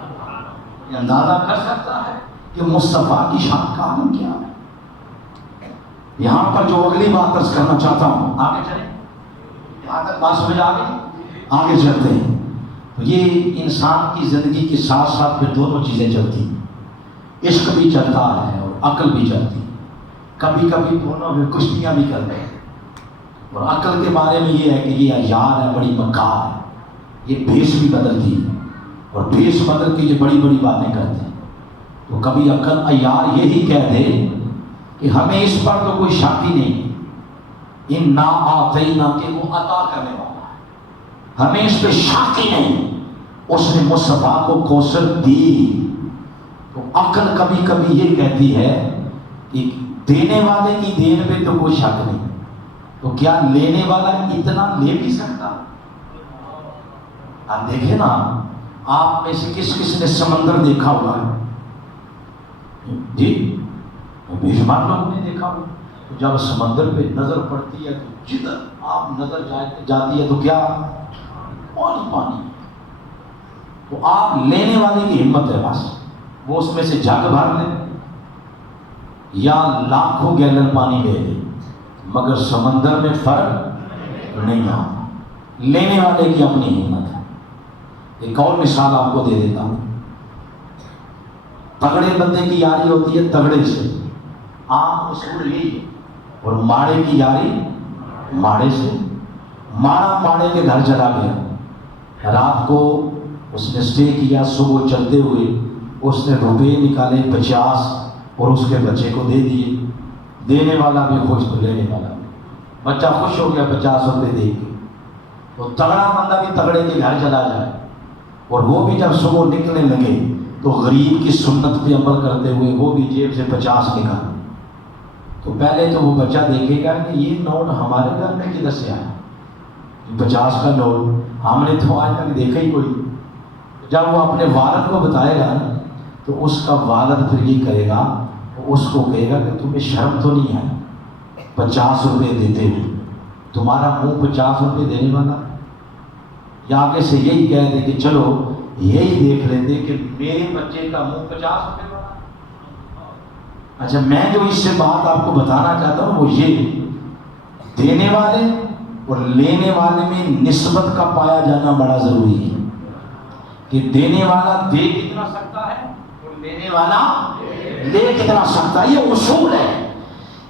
یہ اندازہ کر سکتا ہے کہ مصطفیٰ کی شان کا عالم کیا ہے. یہاں پر جو اگلی بات عرض کرنا چاہتا ہوں، آگے چلیں، یہاں تک بات سمجھ آ گئی؟ آگے چلتے ہیں. تو یہ انسان کی زندگی کے ساتھ ساتھ پھر دونوں چیزیں چلتی ہیں. عشق بھی چلتا ہے اور عقل بھی چلتی. کبھی کبھی دونوں میں کشتیاں بھی کرتے ہیں. اور عقل کے بارے میں یہ ہے کہ یہ عیار ہے، بڑی مکار ہے، یہ بھیس بھی بدلتی ہے اور بھیس بدل کے یہ بڑی بڑی باتیں کرتے ہیں. تو کبھی عقل عیار یہی کہہ دے کہ ہمیں اس پر تو کوئی شک ہی نہیں، ان نا آتینا کہ وہ عطا کرنے والا ہے، ہمیں اس پہ شک ہی نہیں، اس نے مصطفیٰ کو کوثر دی. تو عقل کبھی کبھی یہ کہتی ہے کہ دینے والے کی دین پہ تو کوئی شک نہیں، تو کیا لینے والا اتنا لے بھی سکتا؟ آپ دیکھیں نا، آپ میں سے کس کس نے سمندر دیکھا ہوا ہے؟ جی بے شمار لوگوں نے دیکھا ہوا. تو جب سمندر پہ نظر پڑتی ہے تو جدھر آپ نظر جاتی ہے تو کیا پانی پانی. تو آپ لینے والے کی ہمت ہے، بس وہ اس میں سے جگ بھر لے یا لاکھوں گیلن پانی لے لے، مگر سمندر میں فرق نہیں آتا. لینے والے کی اپنی ہمت ہے. ایک اور مثال آپ کو دے دیتا ہوں. تگڑے بندے کی یاری ہوتی ہے تگڑے سے، عام اصول یہی ہے. اور ماڑے کی یاری ماڑے سے. ماڑا ماڑے کے گھر چلا گیا، رات کو اس نے اسٹے کیا، صبح چلتے ہوئے اس نے روپے نکالے 50 اور اس کے بچے کو دے دیے. دینے والا بھی خوش تو لینے والا بھی. بچہ خوش ہو گیا 50 روپے دے کے. تو تگڑا بندہ بھی تگڑے کے گھر چلا جائے، اور وہ بھی جب صبح نکلنے لگے تو غریب کی سنت پہ عمل کرتے ہوئے وہ بھی جیب سے 50 نکالے. تو پہلے تو وہ بچہ دیکھے گا کہ یہ نوٹ ہمارے گھر میں کدھر سے آیا، 50 کا نوٹ ہم نے تو آج تک دیکھا ہی کوئی. جب وہ اپنے والد کو بتائے گا تو اس کا والد پھر یہ کرے گا، اس کو کہے گا کہ تمہیں شرم تو نہیں ہے 50 روپے دیتے ہوئے، تمہارا منہ 50 روپے دینے والا. یا آگے سے یہی کہہ دے کہ چلو یہی دیکھ لیتے کہ میرے بچے کا منہ 50 روپے والا. اچھا، میں جو اس سے بات آپ کو بتانا چاہتا ہوں وہ یہ، دینے والے اور لینے والے میں نسبت کا پایا جانا بڑا ضروری ہے. کہ دینے والا دے کتنا سکتا ہے اور لینے والا لے کتنا سکتا ہے، یہ اصول ہے۔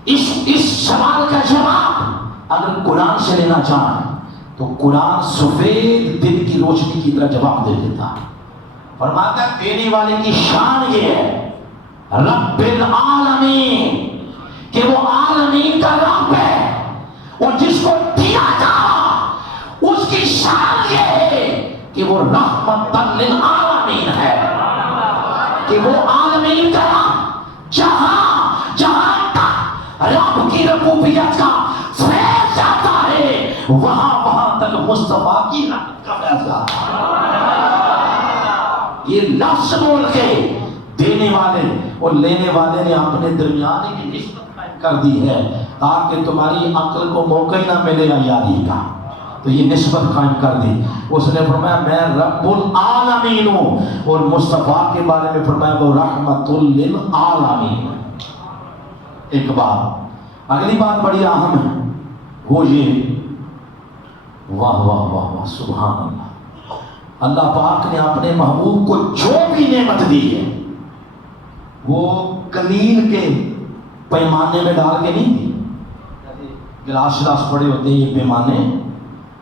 اس سوال کا جواب اگر قرآن سے لینا چاہیں تو قرآن سفید دن کی روشنی کی طرح جواب دے دیتا ہے۔ فرماتا ہے دینے والے کی شان یہ ہے رب العالمین، کہ وہ عالمین کا رب ہے، اور جس کو دیا جا اس کی شان یہ ہے کہ وہ رحمت للعالمین ہے، کہ وہ عالمین کا رب، جہاں جہاں تک رب کی ربوبیت کا فیض جاتا ہے وہاں وہاں تک مصطفیٰ کی رحمت کا فیض جاتا ہے۔ یہ لفظ بول کے دینے والے اور لینے والے نے اپنے درمیان ایک نسبت قائم کر دی ہے تاکہ تمہاری عقل کو موقع ہی نہ ملے گا یاری کا، تو یہ نسبت قائم کر دی۔ اس نے فرمایا میں رب العالمین ہوں، اور مصطفیٰ کے بارے میں فرمایا وہ رحمت للعالمین۔ ایک بات، اگلی بات بڑی اہم ہے، وہ یہ، واہ واہ واہ واہ سبحان اللہ، اللہ پاک نے اپنے محبوب کو جو بھی نعمت دی ہے وہ قلیل کے پیمانے میں ڈال کے نہیں دی، گلاس شلاس پڑے ہوتے ہیں یہ پیمانے،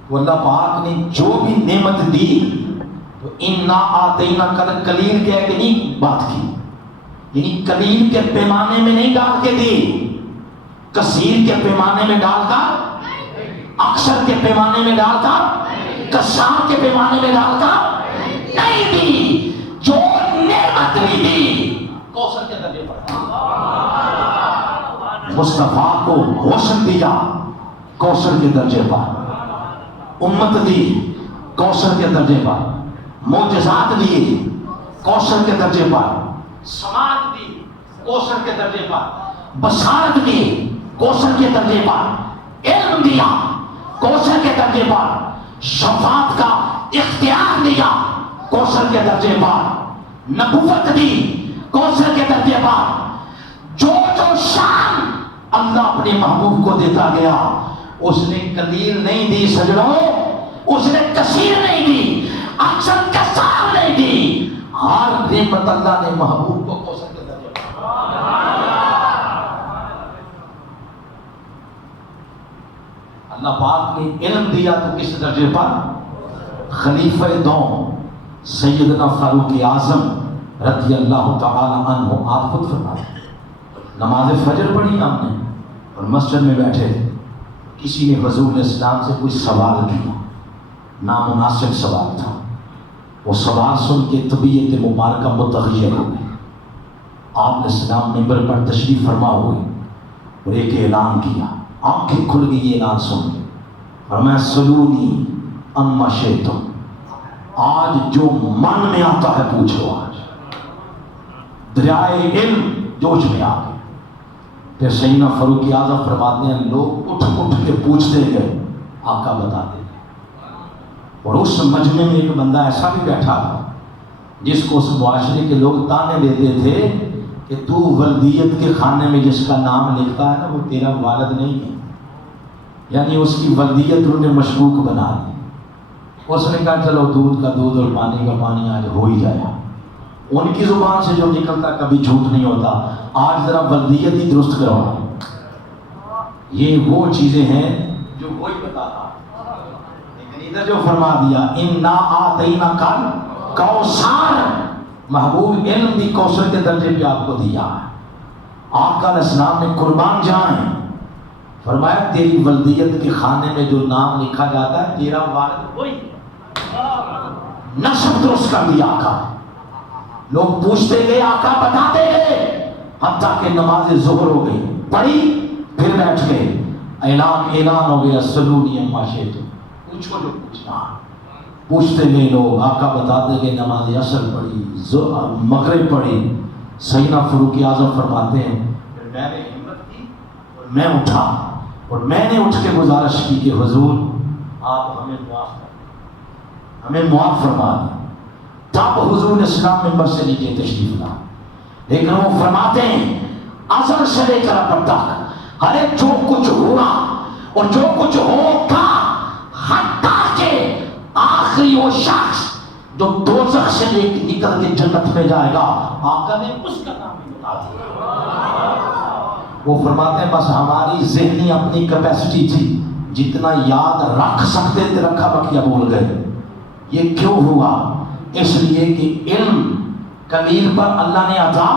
وہ اللہ پاک نے جو بھی نعمت دی تو انا آتینا کل قلیل کہہ کے نہیں بات کی، یعنی قلیل کے پیمانے میں نہیں ڈال کے دی، کثیر کے پیمانے میں ڈال کر، اکثر کے پیمانے میں ڈال کر، کثار کے پیمانے میں ڈال کر نہیں دی، جو نعمت بھی دی کوثر کے درجے پر، مصطفیٰ کو حسن دیا کوثر کے درجے پر، امت دی کوثر کے درجے پر، معجزات دیے کوثر کے درجے پر، سماعت دی کوثر کے درجے پر، بصارت دی کوثر کے درجے پر، علم دیا کوثر کے درجے پر، شفاعت کا اختیار دیا کوثر کے درجے پر، نبوت دی کوثر کے درجے پر، جو جو شان اللہ اپنے محبوب کو دیتا گیا اس نے قلیل نہیں دی سجنوں، اس نے کثیر نہیں دی، اکثر کثار نہیں دی، ہر نعمت اللہ نے محبوب کو کوثر کے درجے پر۔ اللہ پاک نے علم دیا تو کس درجے پر؟ خلیفہ دوم سیدنا فاروق اعظم رضی اللہ تعالی عنہ آپ خود فرماتے نماز فجر پڑھی ہم نے اور مسجد میں بیٹھے، کسی نے حضور علیہ السلام سے کوئی سوال کیا، نامناسب سوال تھا، وہ سوال سن کے طبیعت مبارکہ متغیر ہو گئی، آپ علیہ السلام ممبر پر تشریف فرما ہوئے اور ایک اعلان کیا، آنکھیں کھل گئی یہ اعلان سن کے، فرمایا سلونی اما شئتم، آج جو من میں آتا ہے پوچھو، آج دریائے علم جوش میں آ گئے۔ پھر سیدنا فاروق اعظم فرماتے ہیں لوگ اٹھ اٹھ کے پوچھتے گئے، آقا بتاتے گئے، اور اس مجمع میں ایک بندہ ایسا بھی بیٹھا تھا جس کو اس معاشرے کے لوگ تانے دیتے تھے کہ تو ولدیت کے خانے میں جس کا نام لکھتا ہے نا وہ تیرا والد نہیں ہے، یعنی اس کی ولدیت انہوں نے مشکوک بنا دی۔ اس نے کہا چلو دودھ کا دودھ اور پانی کا پانی آج ہو ہی جائے، ان کی زبان سے جو نکلتا کبھی جھوٹ نہیں ہوتا، آج ذرا ولدیت ہی درست کرواؤ۔ یہ وہ چیزیں ہیں جو وہی بتاتا، لیکن ادھر جو فرما دیا انا آتینا کل کوثر، محبوب علم بھی کوثر کے درجے پہ آپ کو دیا ہے۔ آقا علیہ السلام نے قربان جائیں فرمایا تیری ولدیت کے خانے میں جو نام لکھا جاتا ہے تیرا والد وہی، نسب درست کر دیا آقا۔ لوگ پوچھتے گئے آقا بتاتے گئے، حتیٰ کہ نماز ظہر ہو گئی، پڑھی پھر بیٹھ گئے، اعلان ہو گیا سلونی اما شئتم، پوچھو جو پوچھنا۔ پوچھتے گئے لوگ، آقا بتاتے گئے نماز عصر پڑھی، مغرب پڑھی۔ سیدنا فاروق اعظم فرماتے ہیں پھر میں نے ہمت کی اور میں اٹھا اور میں نے اٹھ کے گزارش کی کہ حضور آپ ہمیں معاف کر، ہمیں معاف فرما دیں۔ تب حضور اسلام ممبر سے نیچے تشریف لا، لیکن وہ فرماتے ہیں ازل سے لے کر اب تک ہر ایک جو کچھ ہوا اور جو کچھ ہوگا، حتیٰ کہ آخری وہ شخص جو دوزخ سے نکل کے جنت میں جائے گا، آقا نے اس کا نام بھی بتا دیا۔ وہ فرماتے ہیں بس ہماری ذہنی اپنی کیپیسٹی تھی، جتنا یاد رکھ سکتے تھے رکھا، بقیہ بھول گئے۔ یہ کیوں ہوا؟ اس لیے کہ علم قلیل پر اللہ نے عطا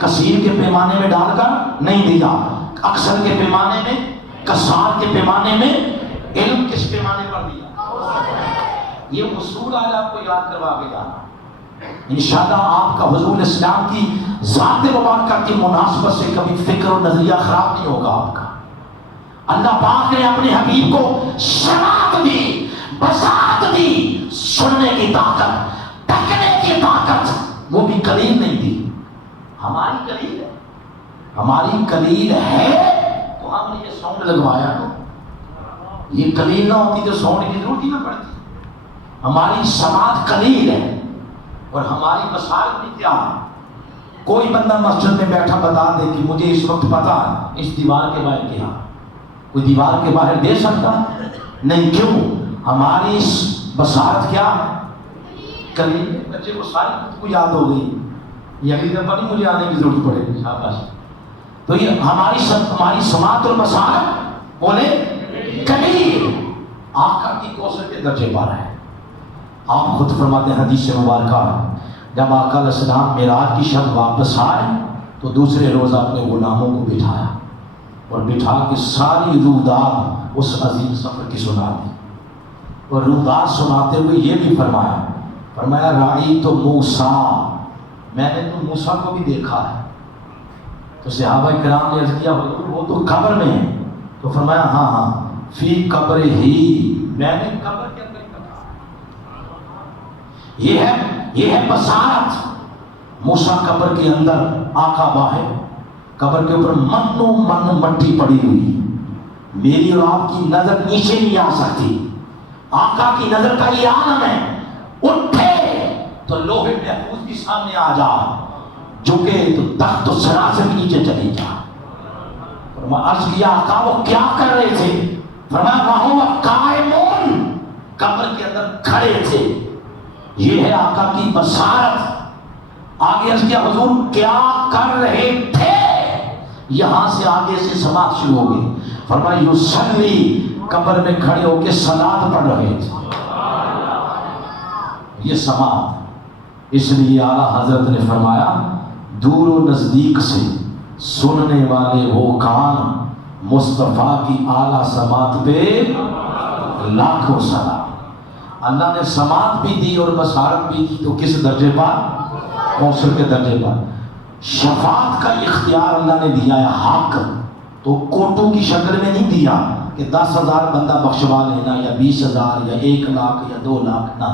کثیر کے پیمانے میں ڈال کر نہیں دیا، اکثر کے پیمانے میں، کثار کے پیمانے میں، علم کس پیمانے پر دیا؟ یہ اصول آج آپ کو یاد کروا کے جانا۔ انشاءاللہ آپ کا حضور اسلام کی ذات مبارکہ کی مناسبت سے کبھی فکر و نظریہ خراب نہیں ہوگا آپ کا۔ اللہ پاک نے اپنے حبیب کو سماعت دی، بصارت دی، سننے کی طاقت، تکنے کی طاقت، وہ بھی قلیل نہیں دی۔ ہماری قلیل ہے، ہماری قلیل ہے تو ہم نے یہ ساؤنڈ لگوایا نا، یہ قلیل نہ ہوتی تو ساؤنڈ کی ضرورت ہی نہ پڑتی۔ ہماری سماعت قلیل ہے اور ہماری بصارت بھی کیا ہے؟ کوئی بندہ مسجد میں بیٹھا بتا دے کہ مجھے اس وقت پتا ہے اس دیوار کے باہر کیا، کوئی دیوار کے باہر دے سکتا نہیں؟ کیوں؟ ہماری بصارت کیا قلیل ہے۔ بچے کو ساری خود کو یاد ہو گئی، یہ اگلی دفعہ نہیں مجھے آنے کی ضرورت پڑے گی، شاباش۔ تو یہ ہماری سماعت اور بصارت بولے قلیل، آقا کی کوثر کے درجے پر ہے۔ آپ خود فرماتے ہیں حدیث مبارکہ، جب آقا علیہ السلام معراج کی شب واپس آئے تو دوسرے روز اپنے غلاموں کو بٹھایا اور بٹھا کے ساری روداد اس عظیم سفر کی سنا دی، اور روداد سناتے ہوئے یہ بھی فرمایا رأیت موسیٰ، میں نے تو موسیٰ کو بھی دیکھا ہے۔ تو صحابہ کرام نے عرض کیا حضور وہ تو قبر میں ہے، تو فرمایا ہاں فی قبر ہی، میں نے قبر کے اندر یہ ہے بصارت۔ موسیٰ قبر کے اندر، آقا باہر، قبر کے اوپر من و من مٹی پڑی ہوئی، میری اور آپ کی نظر نیچے نہیں آ سکتی، آقا کی نظر کا یہ عالم ہے۔ اٹھے تو لوہے محفوظ بھی سامنے آ جا، جھکے تو تخت و سرا سے بھی نیچے چلی جا۔ فرمایا عرض کیا آقا وہ کیا کر رہے تھے؟ فرمایا وَهُوَ قائمٌ، قبر کے اندر کھڑے تھے۔ یہ ہے آقا کی بصارت۔ آگے عرض کیا حضور کیا کر رہے تھے؟ یہاں سے آگے سے سماعت شروع ہو گئی۔ فرمایا یصلی، قبر میں کھڑے ہو کے صلاۃ پڑھ رہے تھے۔ یہ سماعت، اس لیے اعلیٰ حضرت نے فرمایا دور و نزدیک سے سننے والے وہ کان، مصطفیٰ کی اعلیٰ سماعت پہ لاکھوں سلام۔ اللہ نے سماعت بھی دی اور بصارت بھی دی، تو کس درجے پر؟ کوثر کے درجے پر۔ شفاعت کا اختیار اللہ نے دیا ہے، حق تو کوٹوں کی شکل میں نہیں دیا کہ 10,000 بندہ بخشوا لینا یا 20,000 یا 1 لاکھ یا 2 لاکھ، نہ،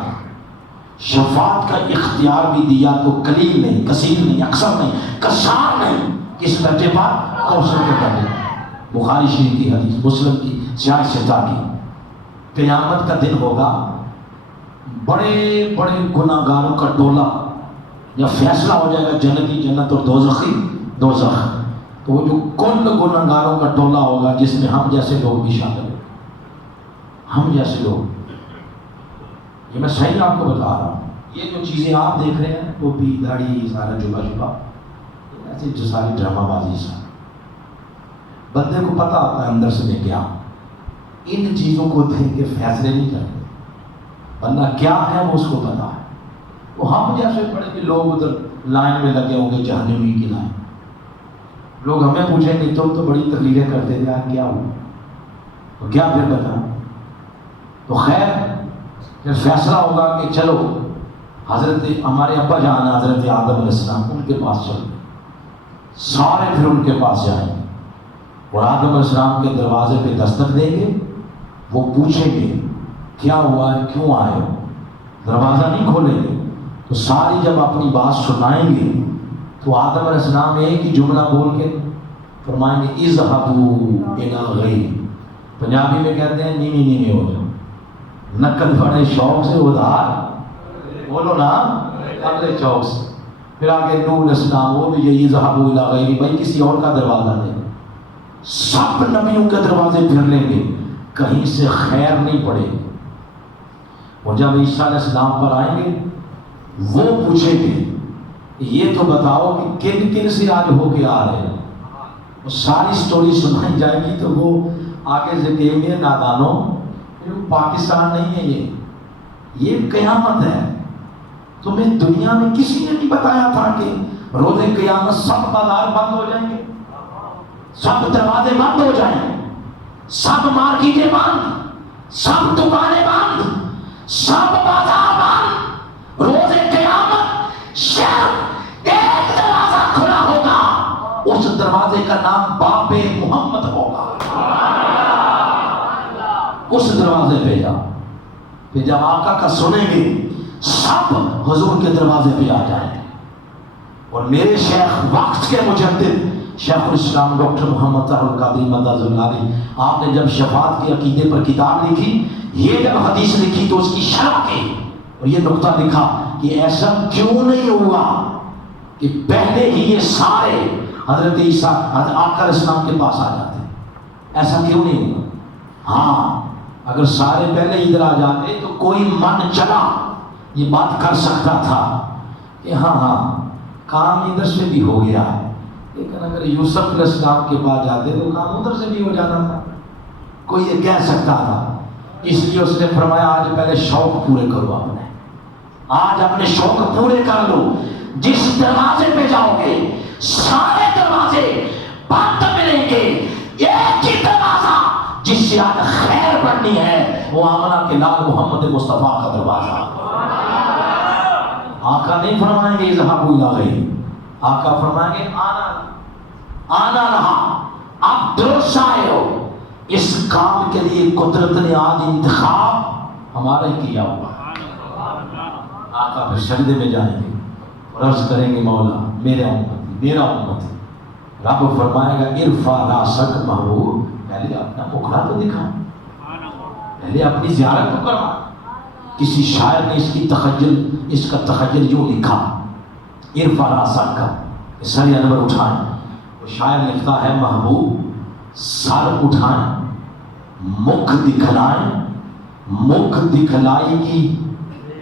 شفاعت کا اختیار بھی دیا تو قلیل نہیں، کثیر نہیں، اکثر نہیں، کثار نہیں، کس درجے پر؟ کوثر کے درجے پر۔ بخاری شریف کی حدیث، مسلم کی سیاہ شتا کی، قیامت کا دن ہوگا، بڑے بڑے گناہ گاروں کا ٹولہ، یا فیصلہ ہو جائے گا جنتی جنت اور دوزخی دوزخ، تو وہ جو کل گناہ گاروں کا ٹولہ ہوگا جس میں ہم جیسے لوگ بھی شامل ہیں، ہم جیسے لوگ، یہ میں صحیح آپ کو بتا رہا ہوں۔ یہ جو چیزیں آپ دیکھ رہے ہیں، ٹوپی داڑھی سارا جبا ایسے جو ساری ڈرامہ بازی سا، بندے کو پتہ ہوتا ہے اندر سے میں کیا، ان چیزوں کو دیکھ کے فیصلے نہیں کرتے، بندہ کیا ہے وہ اس کو پتا ہے۔ وہ ہم جیسے پڑے کہ لوگ ادھر لائن میں لگے ہوں گے، جہنمی کی لائن، لوگ ہمیں پوچھیں گے تم تو بڑی تقریریں کرتے تھے، یار کیا ہوا؟ تو کیا پھر بتاؤں؟ تو خیر پھر فیصلہ ہوگا کہ چلو حضرت ہمارے ابا جان حضرت آدم علیہ السلام، ان کے پاس چلو، سارے پھر ان کے پاس جائیں گے اور آدم علیہ السلام کے دروازے پہ دستک دیں گے، وہ پوچھیں گے کیا ہوا ہے، کیوں آئے ہو؟ دروازہ نہیں کھولیں گے، تو ساری جب اپنی بات سنائیں گے تو آدم علیہ السلام ایک ہی جملہ بول کے فرمائیں گے اذهبوا الی غیری، پنجابی میں کہتے ہیں نیوی نیوی ہو جاؤ، نقد بڑے شوق سے ادھار بولو نا، اگلے چوک سے۔ پھر آگے نوح علیہ السلام، وہ بھی یہی اذهبوا الی غیری، بھائی کسی اور کا دروازہ دیں، سب نبیوں کے دروازے پھر لیں گے، کہیں سے خیر نہیں پڑے گی۔ اور جب عیسیٰ علیہ السلام پر آئیں گے وہ پوچھیں گے یہ تو بتاؤ کہ کن کن سے آج ہو کے آ رہے ہیں. وہ ساری سٹوری سنائی جائے گی تو وہ آگے سے کہیں گے نادانوں پاکستان نہیں ہے یہ قیامت ہے. تمہیں دنیا میں کسی نے نہیں بتایا تھا کہ روز قیامت سب بازار بند ہو جائیں گے, سب دروازے بند ہو جائیں گے, سب مارکیٹیں بند, سب دکانیں بند, سب بازار بند. روز قیامت صرف ایک دروازہ کھلا ہوگا, اس دروازے کا نام باب محمد ہوگا. اس دروازے پہ جا, پھر جب آقا کا سنیں گے سب حضور کے دروازے پہ آ جائیں گے. اور میرے شیخ وقت کے مجدد شیخ الاسلام ڈاکٹر محمد طاہر القادری مدد اللہ علیہ, آپ نے جب شفاعت کے عقیدے پر کتاب لکھی, یہ جب حدیث لکھی تو اس کی شرح کی اور یہ نقطہ لکھا کہ ایسا کیوں نہیں ہوا کہ پہلے ہی یہ سارے حضرت عیسیٰ حضرت آقا علیہ السلام کے پاس آ جاتے. ایسا کیوں نہیں ہوا؟ ہاں اگر سارے پہلے ادھر آ جاتے تو کوئی من چلا یہ بات کر سکتا تھا کہ ہاں کام ادھر سے بھی ہو گیا ہے, لیکن اگر یوسف علیہ السلام کے پاس جاتے تو کام ادھر سے بھی ہو جاتا تھا. کوئی یہ کہہ سکتا تھا. اس لیے اس نے فرمایا آج پہلے شوق پورے کرو اپنے, آج اپنے شوق پورے کر لو. جس دروازے پہ جاؤ گے سارے دروازے بند ملیں گے, ایک ہی دروازہ جس سے آج خیر بڑھنی ہے وہ آمنہ کے لال محمد مصطفیٰ کا دروازہ. آقا نہیں فرمائیں گے اذهبوا الی غیری, آقا فرمائیں گے آنا رہا, آپ درست آئے ہو. اس کام کے لیے قدرت نے آج انتخاب ہمارا ہی کیا ہوا. آقا پھر سجدے میں جائیں گے اور عرض کریں گے مولا میرا امتی میرا امتی. رب فرمائے گا ارفع راسک محبوب, پہلے اپنا مکھڑا تو دکھا, پہلے اپنی زیارت تو کروا. کسی شاعر نے اس کا تخیل یوں لکھا ارفع راسک کا سر انور اٹھائیں. وہ شاعر لکھتا ہے محبوب سر اٹھائیں مکھ دکھلائیں, مکھ دکھلائی کی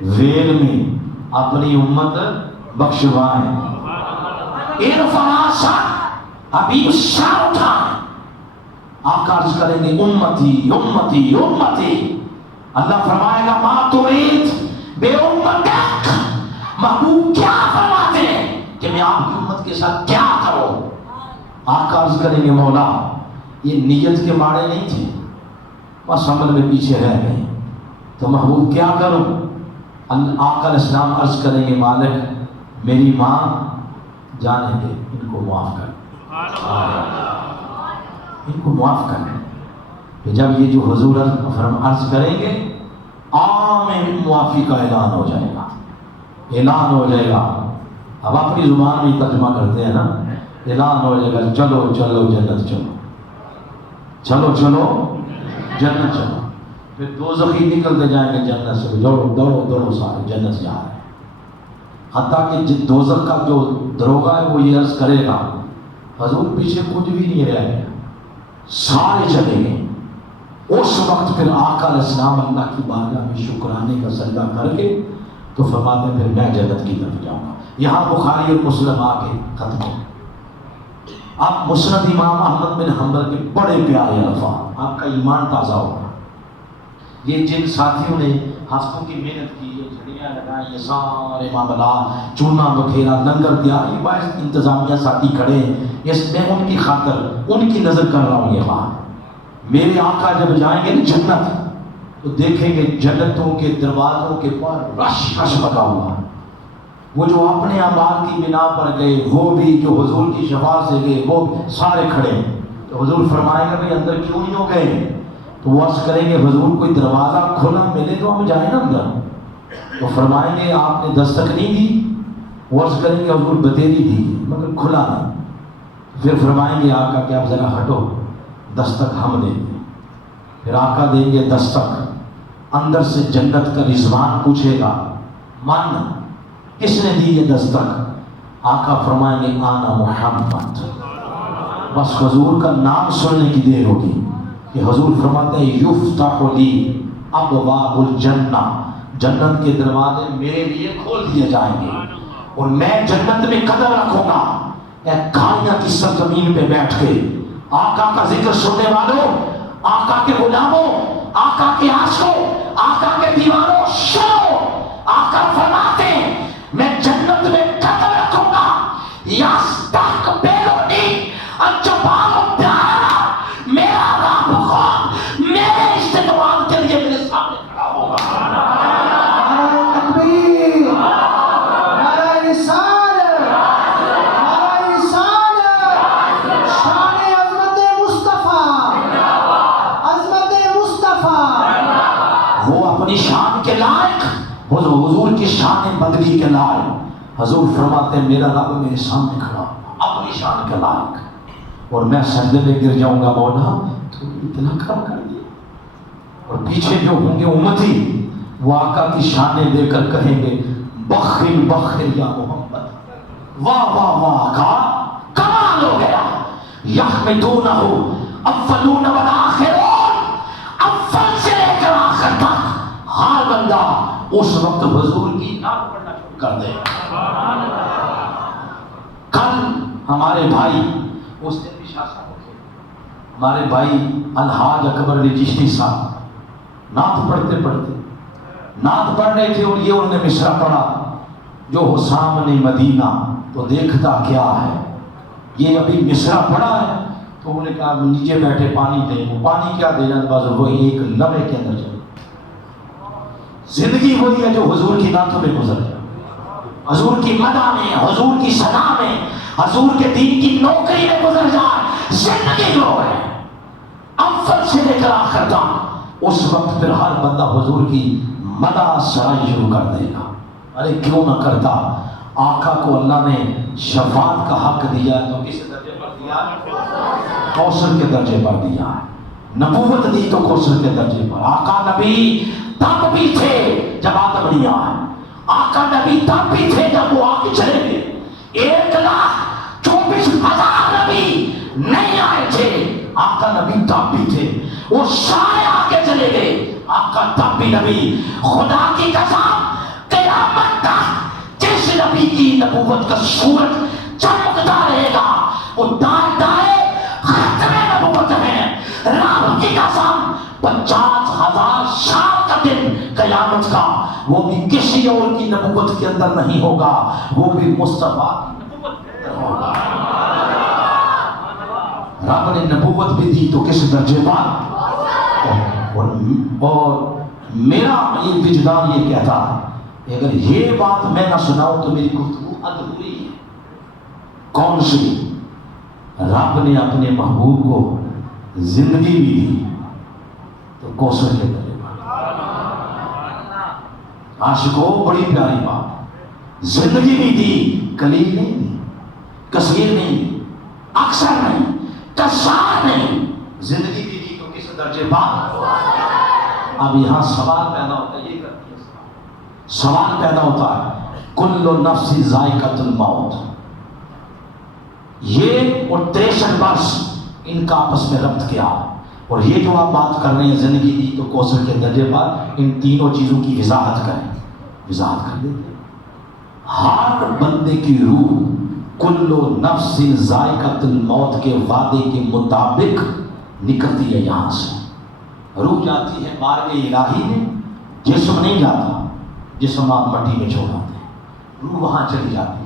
ویل میں اپنی امت بخشوائیں. ارفع راسک حبیب سر اٹھائیں. آقا عرض کریں گے امتی امتی امتی. اللہ فرمائے گا ما ترید بے امتک, محبوب کیا فرماتے ہیں کہ میں آپ کی امت کے ساتھ کیا کروں. آقا عرض کریں گے مولا یہ نیت کے ماڑے نہیں تھے, بس عمل میں پیچھے رہ گئے, تو محبوب کیا کروں. آقا علیہ السلام عرض کریں گے مالک میری ماں جانے دے, ان کو معاف کر, ان کو معاف کر. جب یہ جو حضور عرض کریں گے عام معافی کا اعلان ہو جائے گا, اعلان ہو جائے گا. اب اپنی زبان میں ترجمہ کرتے ہیں نا, اعلان ہو جائے گا چلو چلو جنت چلو, چلو چلو جنت چلو. پھر دوزخی نکلتے جائیں گے جنت سے, دوڑو دوڑو دوڑو سارے جنت سے جا رہے ہیں. حتیٰ کہ دوزخ کا جو دروغہ ہے وہ یہ عرض کرے گا حضور پیچھے کچھ بھی نہیں رہ گیا, سارے چلے گئے. اس وقت پھر آقا علیہ السلام اللہ کی بارگاہ میں شکرانے کا سجدہ کر کے تو فرماتے ہیں پھر میں جنت کی طرف جاؤں گا. یہاں بخاری اور مسلم آ کے ختم ہو. آپ مسند امام احمد بن حنبل کے بڑے پیارے الفاظ, آپ کا ایمان تازہ ہوگا. یہ جن ساتھیوں نے ہفتوں کی محنت کی, یہ جھڑیاں لگائیں, یہ سارے معاملات چونا بکھیرا لنگر دیا, یہ باعث انتظامیہ ساتھی کھڑے ہیں, اس میں ان کی خاطر ان کی نظر کر رہا ہوں. یہ بات میرے آقا جب جائیں گے نا جنت تو دیکھیں گے جنتوں کے دروازوں کے پر رش رش لگا ہوا. وہ جو اپنے اعمال کی بنا پر گئے, وہ بھی جو حضور کی شفاعت سے گئے, وہ سارے کھڑے. تو حضور فرمائے گا بھائی اندر کیوں نہیں ہو گئے, تو وہ عرض کریں گے حضور کوئی دروازہ کھلا ملے تو ہم جائیں نا اندر. تو فرمائیں گے آپ نے دستک نہیں دی, وہ عرض کریں گے حضور بتیری دی مگر کھلا نہیں. پھر فرمائیں گے آقا کہ آپ ذرا ہٹو, دستک ہم دیں گے. پھر آقا دیں گے دستک, اندر سے جنت کا رضوان پوچھے گا من کس نے دی یہ دستک. آقا فرمائیں گے آنا محمد. بس حضور کا نام سننے کی دیر ہوگی کہ حضور فرماتے ہیں یفتح لی ابواب الجنہ جنت کے دروازے میرے لیے کھول دیے جائیں گے اور میں جنت میں قدم رکھوں گا. اے کائنات کی سرزمین پہ بیٹھ کے آقا کا ذکر سننے والوں، آقا کے غلاموں، آقا کے عاشقوں، آقا کے دیوانوں، سنو. آقا فرماتے ہیں میں جنت میں قدم رکھوں گا. یستقبلنی الجبال الدارا، میرا رب خود میرے استقبال کے لیے میرے سامنے کھڑا ہوگا. نعرہ تکبیر، نعرہ رسالت، نعرہ رسالت. شان عظمت مصطفیٰ، عظمت مصطفیٰ. وہ اپنی شان کے لائق، حضور کی شان بندگی کے لائق. حضور فرماتے ہیں میرا رب میرے سامنے کھڑا اپنی شان کے لائق، اور میں سجدے میں گر جاؤں گا مولا تو اتنا کم کر دیا. اور پیچھے جو ہوں گے امتی وہ آقا کی شانیں دے کر کہیں گے بخر بخر یا محمد، واہ واہ واہ آقا کمال ہو گیا. یحمدونہ اولون والآخرون، اول سے لے کر آخر تک ہر بندہ اس وقت حضور کی نام پڑھنا شروع کر دے. کل ہمارے بھائی اس دن بھی شاہ صاحب تھے، ہمارے بھائی الحاج اکبر علی چشتی صاحب نعت پڑھتے پڑھتے نعت پڑھ رہے تھے، اور یہ انہوں نے مصرع پڑھا جو ہو سامنے مدینہ تو دیکھتا کیا ہے. یہ ابھی مصرع پڑھا ہے تو انہوں نے کہا نیچے بیٹھے پانی دیں. وہ پانی کیا دینا، بس وہ ایک لمحے کے اندر چلے. زندگی وہی ہے جو حضور کی نعتوں میں گزر جائے، حضور کی مدح میں، حضور کی ثنا میں، حضور کے دین کی نوکری میں گزر جائے. زندگی جو ہے اول سے لے کر آخر تک، اس وقت پھر ہر بندہ حضور کی مدح سرائی شروع کر دے گا. ارے کیوں نہ کرتا. آقا کو اللہ نے شفاعت کا حق دیا تو کس درجے پر دیا؟ کوثر کے درجے پر دیا. نبوت دی تو کوثر کے درجے پر. آقا نبی تب بھی تھے جب آدم نہیں آئے، آقا نبی تب بھی تھے جب وہ آگے چلے گئے. 1,24,000 نبی نہیں آئے تھے، آقا نبی تب بھی تھے. وہ سارے آگے چلے گئے، آقا تب بھی نبی. خدا کی قسم قیامت تک جس نبی کی نبوت کا سورج چمکتا رہے گا وہ دائیں دائیں ختم نبوت ہے. رب کی قسم 50,000 سال کا دن قیامت کا وہ بھی کسی اور کی نبوت کے اندر نہیں ہوگا، وہ بھی مصطفیٰ کی نبوت کے اندر ہوگا. رب نے نبوت بھی دی تو کس درجے پر. اور میرا یہ وجدان یہ کہتا ہے کہ اگر یہ بات میں نہ سناؤں تو میری گفتگو ادھوری ہے. کون سی؟ رب نے اپنے محبوب کو زندگی بھی دی تو کوثر کے درجے پر. عاشقوں بڑی پیاری بات، زندگی بھی دی، قلیل نہیں دی، کثیر نہیں دی، اکثر نہیں، کثار نہیں، زندگی بھی دی تو کس درجے پر. اب یہاں سوال پیدا ہوتا ہے، یہ کرتی ہے سوال پیدا ہوتا ہے کل نفس ذائقۃ الموت. یہ اور 63 برس ان کا آپس میں ربط کیا، اور یہ جو آپ بات کر رہے ہیں زندگی دی تو کوثر کے درجے پر، ان تینوں چیزوں کی وضاحت کریں. وضاحت کر دیتے ہیں. ہر بندے کی روح کل نفس ذائقۃ الموت کے وعدے کے مطابق نکلتی ہے. یہاں سے روح جاتی ہے مارگ الہی میں، جسم نہیں جاتا، جسم آپ مٹی میں چھوڑ آتے ہیں، روح وہاں چلی جاتی ہے.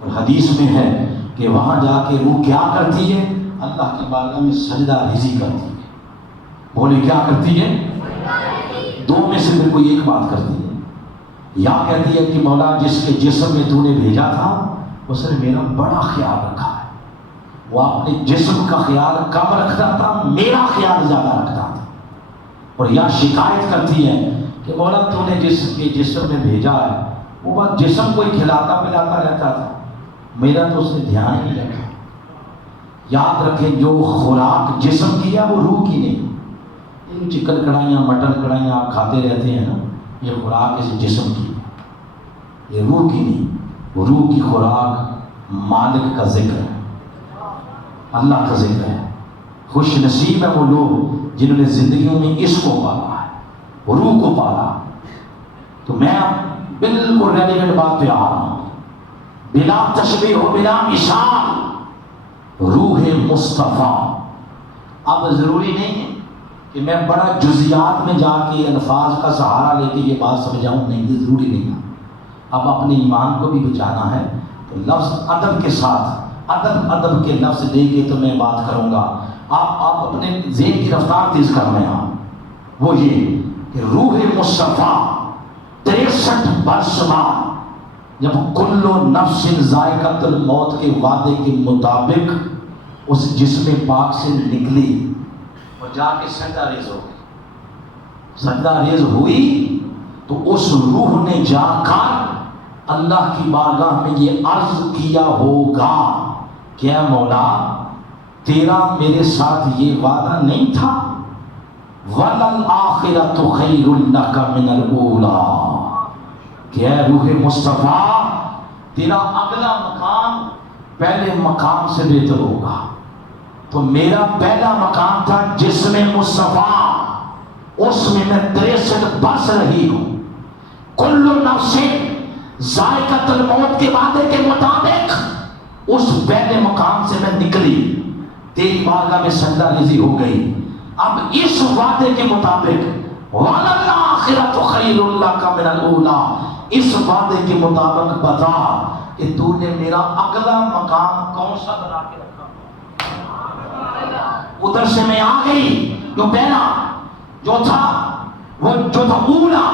اور حدیث میں ہے کہ وہاں جا کے روح کیا کرتی ہے؟ اللہ کی بارگاہ میں سجدہ ریزی کرتی ہے. بولے کیا کرتی ہے؟ دو میں سے پھر کوئی ایک بات کرتی ہے. یا کہتی ہے کہ مولا جس کے جسم میں تو نے بھیجا تھا اس نے میرا بڑا خیال رکھا ہے، وہ اپنے جسم کا خیال کم رکھتا تھا، میرا خیال زیادہ رکھتا تھا. اور یا شکایت کرتی ہے کہ مولا تو نے جس کے جسم میں بھیجا ہے وہ بات جسم کو ہی کھلاتا پلاتا رہتا تھا، میرا تو اس نے دھیان ہی نہیں رکھا. یاد رکھیں جو خوراک جسم کی ہے وہ روح کی نہیں. یہ چکن کڑھائیاں مٹن کڑھائیاں آپ کھاتے رہتے ہیں نا، یہ خوراک اس جسم کی ہے، یہ روح کی نہیں. روح کی خوراک مالک کا ذکر ہے، اللہ کا ذکر ہے. خوش نصیب ہے وہ لوگ جنہوں نے زندگیوں میں اس کو پالا ہے، روح کو پالا. تو میں اب بالکل ریلیونٹ بات پہ آ رہا ہوں، بلا تشبیہ و بلا مثال، روح مصطفیٰ۔ اب ضروری نہیں ہے کہ میں بڑا جزیات میں جا کے الفاظ کا سہارا لے کے یہ بات سمجھاؤں، نہیں، یہ ضروری نہیں ہے۔ اب اپنے ایمان کو بھی بچانا ہے تو لفظ ادب کے ساتھ، ادب کے لفظ لے کے تو میں بات کروں گا۔ آپ اپنے ذہن کی رفتار تیز کر رہے ہیں، وہ یہ کہ روح مصطفیٰ 63 برس بعد جب کل نفس ذائقۃ الموت کے وعدے کے مطابق اس جسم پاک سے نکلی اور جا کے سجدہ ریز ہو گئی، سجدہ ریز ہوئی تو اس روح نے جا کر اللہ کی بارگاہ میں یہ عرض کیا ہوگا کہ اے مولا، تیرا میرے ساتھ یہ وعدہ نہیں تھا، وَلَلْآخِرَةُ خَيْرٌ لَكَ مِنَ الْأُولَىٰ، کہ اے روح مصطفیٰ، تیرا اگلا مقام پہلے مقام سے بہتر ہوگا۔ تو میرا پہلا مقام تھا جسم مصطفیٰ، اس میں 63 برس رہی ہوں، کل نفس ذائقۃ الموت کے وعدے کے مطابق اس پہلے مقام سے میں نکلی، تیری بارگاہ میں سجدہ ریزی ہو گئی۔ اب اس وعدے کے مطابق وَلَلْآخِرَةُ خَيْرٌ لَكَ مِنَ الْأُولَىٰ، اس وعدے کے مطابق بتا کہ تو نے میرا اگلا مقام کون سا بنا کے رکھا؟ ادھر سے میں آ گئی، جو پہلا جو تھا وہ جو تھا اولا،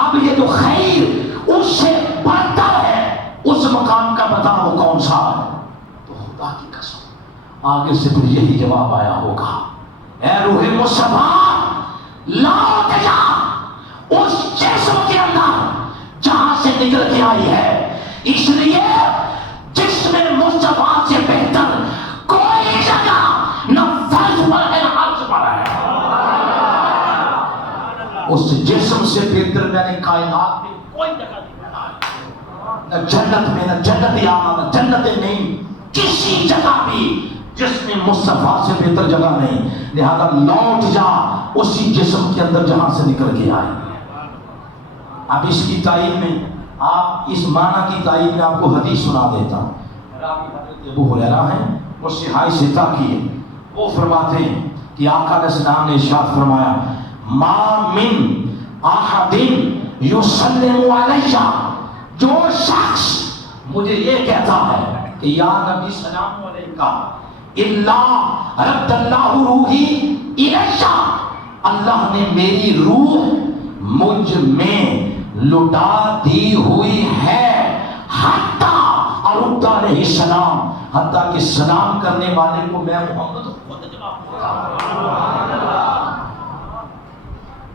اب یہ جو خیر اس سے بڑھتا ہے، اس مقام کا بتا وہ کون سا ہے؟ تو خدا کی قسم آگے سے پھر یہی جواب آیا ہوگا، اے روح مصطفیٰ، لاؤ تجا اس جسم کے اندر جہاں سے نکل کے آئی ہے، اس لیے جسم مصطفیٰ سے بہتر کوئی جگہ نہ فرض پر ہے نہ عرض پر ہے۔ اس جسم سے بہتر میں نے کائنات میں کوئی جگہ نہیں بنائی، نہ جنت میں، نہ جنت آمہ، نہ جنت نہیں، کسی جگہ بھی جسم مصطفیٰ سے بہتر جگہ نہیں۔ لہذا لوٹ جا اسی جسم کے اندر جہاں سے نکل کے آئی۔ اب اس کی تائید میں، آپ اس معنی کی تائید میں آپ کو حدیث سنا دیتا ہوں۔ حضرت ابو ہریرہ ہیں، وہ صحاح ستہ کی ہے، وہ فرماتے ہیں کہ آقا علیہ السلام نے ارشاد فرمایا، ما من احد یسلم علیہ، جو شخص مجھے یہ کہتا ہے کہ یا نبی سلام علیکہ، الا رد اللہ روحی الیہ، اللہ نے میری روح مجھ میں لٹا دی ہوئی ہے، حتی ارد علیہ السلام، حتیٰ کہ سلام کرنے والے کو میں محمد خود جواب دیتا۔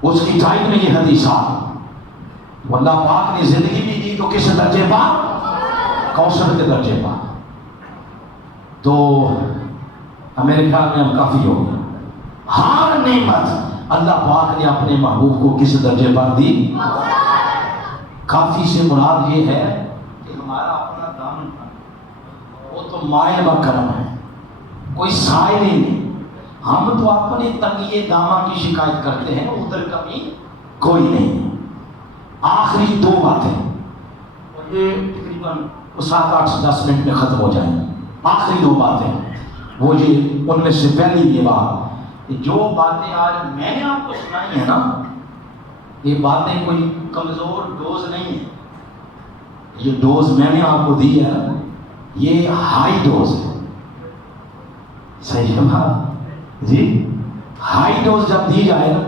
اس کی تائید میں یہ حدیث آئی۔ اللہ پاک نے زندگی بھی دی تو کس درجے پر؟ کوثر کے درجے پر۔ تو میرے خیال میں اب کافی ہو گیا۔ ہر نعمت اللہ پاک نے اپنے محبوب کو کس درجے پر دی؟ کافی سے مراد یہ ہے کہ ہمارا اپنا دامن وہ تو مائل بکرم ہے، کوئی سائل ہی نہیں۔ ہم تو اپنے تنگی دامہ کی شکایت کرتے ہیں، ادھر کمی کوئی نہیں۔ آخری دو باتیں، اور یہ تقریباً 7-8-10 منٹ میں ختم ہو جائیں گے۔ آخری دو باتیں، وہ یہ، ان میں سے پہلی یہ بات کہ جو باتیں آج میں نے آپ کو سنائی ہیں نا، یہ باتیں کوئی کمزور ڈوز نہیں ہے۔ یہ ڈوز میں نے آپ کو دی ہے نا، یہ ہائی ڈوز ہے۔ صحیح ہے بات جی؟ ہائی ڈوز جب دی جائے نا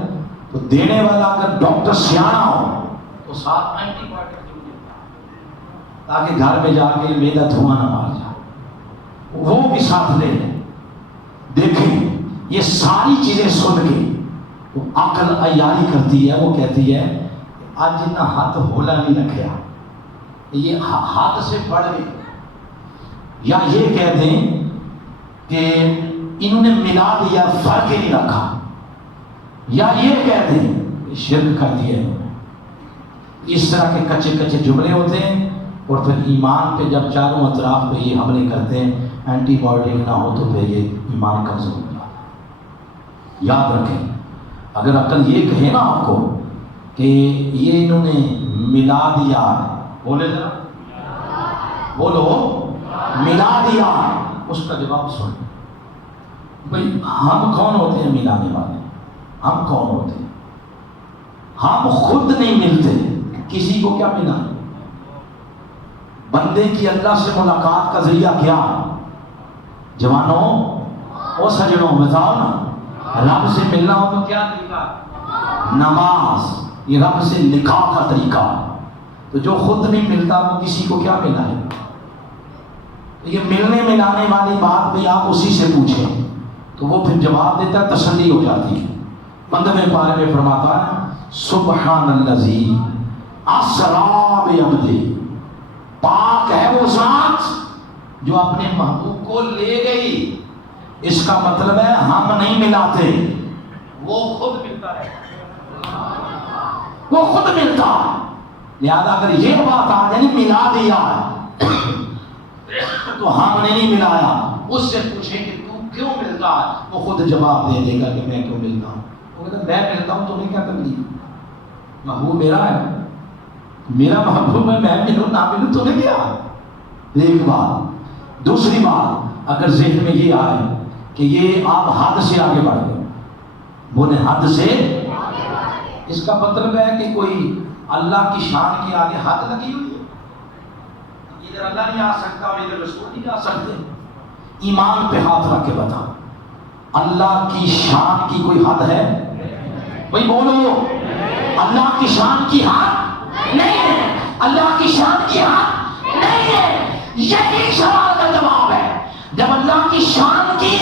تو دینے والا اگر ڈاکٹر سیانا ہو تو ساتھ اینٹی بایوٹک ضرور دیتا ہے، تاکہ گھر میں جا کے معدہ دھواں نہ مار جائے، وہ بھی ساتھ لے لیں۔ دیکھیں یہ ساری چیزیں سن کے وہ عقل عیاری کرتی ہے، وہ کہتی ہے آج جتنا ہاتھ ہولا نہیں رکھا، یہ ہاتھ سے بڑھ گئی، یا یہ کہہ دیں کہ انہوں نے ملا دیا، فرق ہی نہیں رکھا، یا یہ کہہ دیں شرک کر دیا۔ اس طرح کے کچے کچے جملے ہوتے ہیں، اور پھر ایمان پہ جب چاروں اطراف پہ یہ حملے کرتے ہیں، اینٹی بایوٹک نہ ہو تو پھر یہ ایمان کمزور ہو جاتا ہے۔ یاد رکھیں، اگر عقل یہ کہے نا آپ کو کہ یہ انہوں نے میلاد یار، بولے ذرا بولو میلاد یار، اس کا جواب سن بھئی ہم کون ہوتے ہیں ملانے والے؟ ہم کون ہوتے ہیں؟ ہم خود نہیں ملتے، کسی کو کیا ملا؟ بندے کی اللہ سے ملاقات کا ذریعہ کیا؟ جوانوں او سجنوں بتاؤ نا، رب سے ملنا ہو تو کیا طریقہ؟ نماز، یہ رب سے نکاح کا طریقہ۔ تو جو خود نہیں ملتا وہ کسی کو کیا ملا ہے؟ یہ ملنے ملانے والی بات بھی آپ اسی سے پوچھیں تو وہ پھر جواب دیتا ہے، تسلی ہو جاتی ہے۔ 15ویں پارے میں فرماتا ہے سبحان الذی اسریٰ بعبدہ، پاک ہے وہ ذات جو اپنے محبوب کو لے گئی۔ اس کا مطلب ہے ہم نہیں ملاتے، وہ خود ملتا ہے، وہ خود ملتا ہے۔ لہذا اگر یہ بات آ جائے ملا دیا تو ہم نے نہیں ملایا، اس سے پوچھیں کہ تو کیوں ملتا ہے، وہ خود جواب دے دے گا کہ میں کیوں ملتا ہوں۔ وہ کہتا ہے میں ملتا ہوں تمہیں کیا تکلیف، محبوب میرا ہے، میرا محبوب ہے، میں ملوں نہ ملوں تمہیں کیا۔ ایک بات۔ دوسری بات، اگر ذہن میں یہ آئے کہ یہ آپ حد سے آگے بڑھ گئے، بولے حد سے، اس کا مطلب ہے کہ کوئی اللہ کی شان کے آگے حد لگی ہوئی ہے، ادھر اللہ نہیں آ سکتا اور ادھر رسول نہیں آ سکتے۔ ایمان پہ ہاتھ رکھ کے بتا، اللہ کی شان کی کوئی حد ہے؟ بھائی بولو، اللہ کی شان کی حد نہیں ہے، اللہ کی شان کی حد نہیں ہے۔ یہی سوال کا جواب ہے، جب اللہ کی شان کی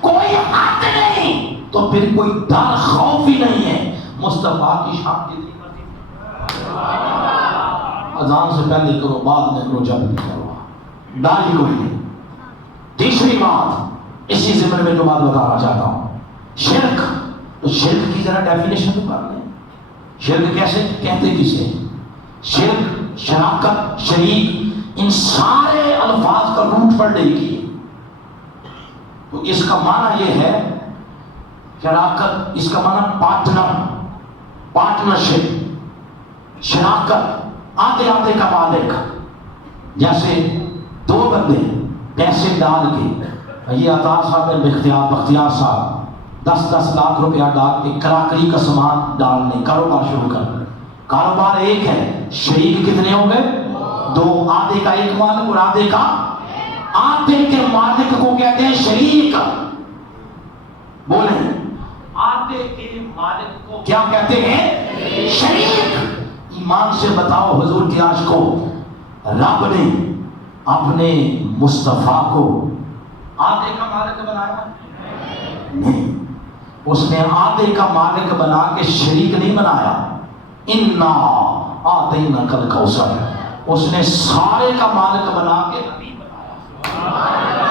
کوئی حد نہیں تو پھر کوئی ڈر خوف ہی نہیں ہے۔ مصطفیٰ کی شان کتنی مرضی، اذان سے پہلے کرو بعد میں کرو جب بھی کرو، ڈر ہی کوئی نہیں۔ تیسری بات، اسی ضمن میں جو بات بتانا چاہتا ہوں، شرک، تو شرک کی ذرا ڈیفینیشن تو کر لیں، شرک کیسے کہتے کسے؟ شرک، شراکت، شریک، ان سارے الفاظ کا روٹ پر لے کی، تو اس کا معنی یہ ہے شراکت، اس کا معنی پارٹنر، پارٹنرشپ، شراکت، آدھے آدھے کا مالک۔ جیسے دو بندے پیسے ڈال کے، یہ عطا صاحب بختیار صاحب 10 لاکھ روپیہ ڈال کے کراکری کا سامان ڈالنے، کاروبار شروع کرنا، کاروبار ایک ہے، شریک کتنے ہو گئے؟ دو، آدھے کا ایک مالک اور آدھے کا، آدھے کے مالک کو کہتے ہیں شریک، بولیں آدھے کے مالک کو کیا کہتے ہیں؟ شریک۔ ایمان سے بتاؤ حضور کے عاشقو، رب نے اپنے مصطفیٰ کو آدھے کا مالک بنایا نہیں، اس نے آدھے کا مالک بنا کے شریک نہیں بنایا۔ انا اعطیناک الکوثر، اس نے سارے کا مالک بنا کے نبی بنایا،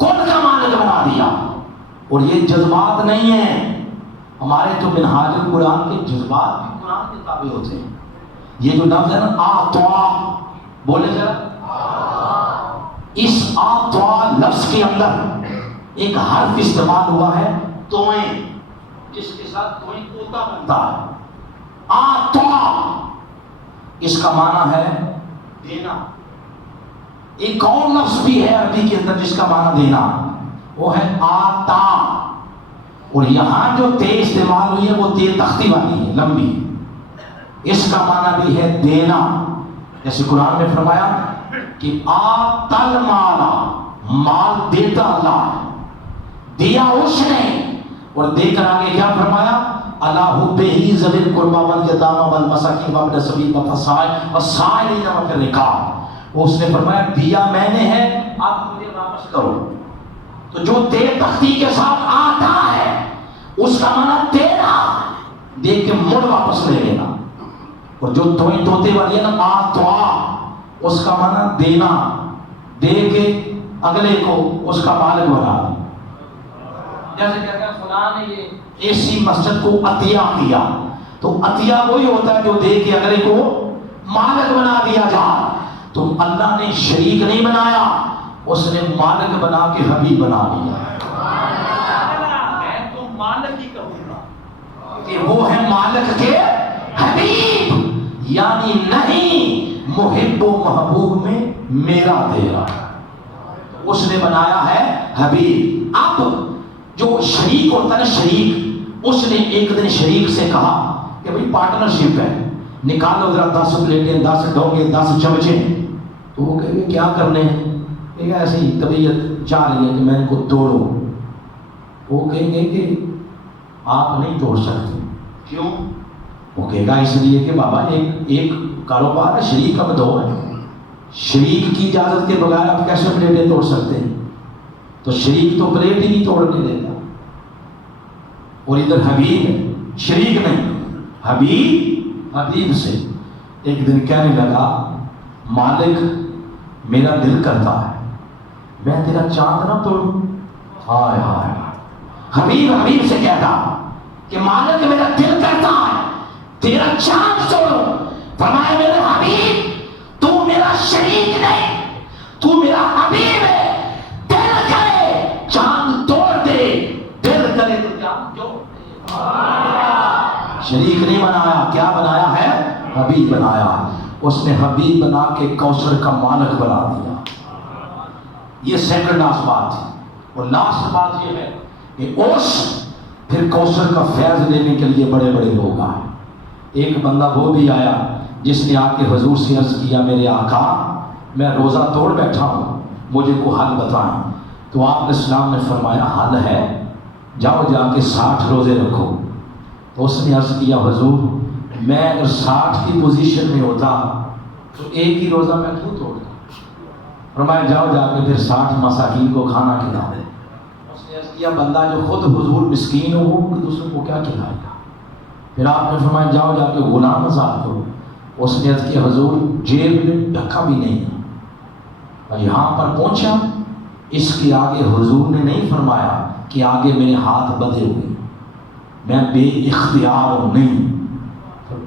کل کا مالک بنا دیا۔ اور یہ جذبات نہیں ہیں ہمارے، تو منہاج القرآن کے جذبات بھی قرآن کے تابع ہوتے ہیں۔ یہ جو لفظ ہے نا آتوا، بولے ذرا، اس آتوا لفظ کے اندر ایک حرف استعمال ہوا ہے توئیں، جس کے ساتھ توئیں طوطا بنتا ہے۔ آتوا، اس کا معنی ہے دینا۔ ایک اور لفظ بھی ہے عربی کے اندر جس کا معنی دینا، وہ ہے آتا، اور یہاں جو تے استعمال ہوئی ہے وہ تے تختی والی ہے، لمبی، اس کا معنی بھی ہے دینا۔ جیسے قرآن میں فرمایا کہ آتل مالا، مال دیتا اللہ، دیا اس نے، اور دے کر آگے کیا فرمایا؟ اللہ بہی ذوی القربی والیتامی والمساکین وابن السبیل والسائلین وفی الرقاب، اس نے فرمایا دیا میں نے ہے، اب مجھے واپس کرو۔ تو جو دے تختی کے ساتھ آتا ہے اس کا معنی دینا، دے کے مڑ واپس لے لینا، اور جو توئیں طوطے والی ہے نا آتوا، اس کا معنی دینا، دے کے اگلے کو اس کا مالک بنا دے۔ جیسے کہتے ہیں فلاں نے یہ ایسی مسجد کو عطیہ کیا، تو عطیہ وہی ہوتا ہے جو دے کے اگلے کو مالک بنا دیا جائے۔ تو اللہ نے شریک نہیں بنایا، اس نے مالک بنا کے حبیب بنا دیا۔ میں تو مالک ہی کہوں گا کہ وہ ہے مالک کے حبیب۔ یعنی نہیں محب و محبوب میں میرا تیرا، اس نے بنایا ہے حبیب۔ اب جو شریک ہوتا ہے شریک، اس نے ایک دن شریک سے کہا کہ بھئی پارٹنرشپ ہے، نکالو ذرا 10 پلیٹیں، 10 ڈوگے، 10 چمچے۔ تو وہ کہے گے کیا کرنے ہیں؟ کہ ایسے ہی طبیعت چاہ رہی ہے کہ میں ان کو توڑوں۔ وہ کہیں گے کہ آپ نہیں توڑ سکتے۔ کیوں؟ وہ کہے گا اس لیے کہ بابا ایک کاروبار ہے، شریک اب 2 ہے، شریک کی اجازت کے بغیر آپ کیسے پلیٹیں توڑ سکتے ہیں؟ تو شریک تو پلیٹ ہی نہیں توڑنے دیتا۔ اور ادھر حبیب ہے، شریک نہیں، حبیب سے ایک دن کہنے لگا مالک میرا دل کرتا ہے میں تیرا چاند نہ توڑوں۔ ہائے ہائے، حبیب سے کہتا کہ مالک میرا دل کرتا ہے تیرا چاند توڑوں۔ فرمایا میرے حبیب تو میرا شریک نہیں، تو میرا حبیب ہے، دل کرے چاند توڑ دے، دل کرے تو چاند توڑ دے۔ شریک نہیں بنایا، کیا بنایا ہے؟ حبیب بنایا۔ اس نے حبیب بنا کے کوثر کا مالک بنا دیا۔ یہ سیکنڈ لاسٹ بات ہے۔ اور لاسٹ بات یہ ہے کہ پھر کوثر کا فیض لینے کے لیے بڑے بڑے لوگ آئے۔ ایک بندہ وہ بھی آیا جس نے آ کے حضور سے عرض کیا میرے آقا میں روزہ توڑ بیٹھا ہوں، مجھے کو حل بتائیں۔ تو آپ علیہ السلام نے فرمایا حل ہے، جاؤ جا کے 60 روزے رکھو۔ تو اس نے عرض کیا حضور میں اگر 60 کی پوزیشن میں ہوتا تو ایک ہی روزہ میں کیوں توڑتا؟ فرمایا جاؤ جا کے پھر 60 مساکین کو کھانا کھلا دے۔ اس نے عرض کیا بندہ جو خود حضور مسکین ہو وہ دوسروں کو کیا کھلائے گا؟ پھر آپ نے فرمایا جاؤ جا کے غلام آزاد کرو۔ اس نے عرض کیا حضور جیب میں ڈھکا بھی نہیں ہے۔ اور یہاں پر پہنچا، اس کے آگے حضور نے نہیں فرمایا کہ آگے میرے ہاتھ بندھے ہوئے، میں بے اختیار ہوں، نہیں،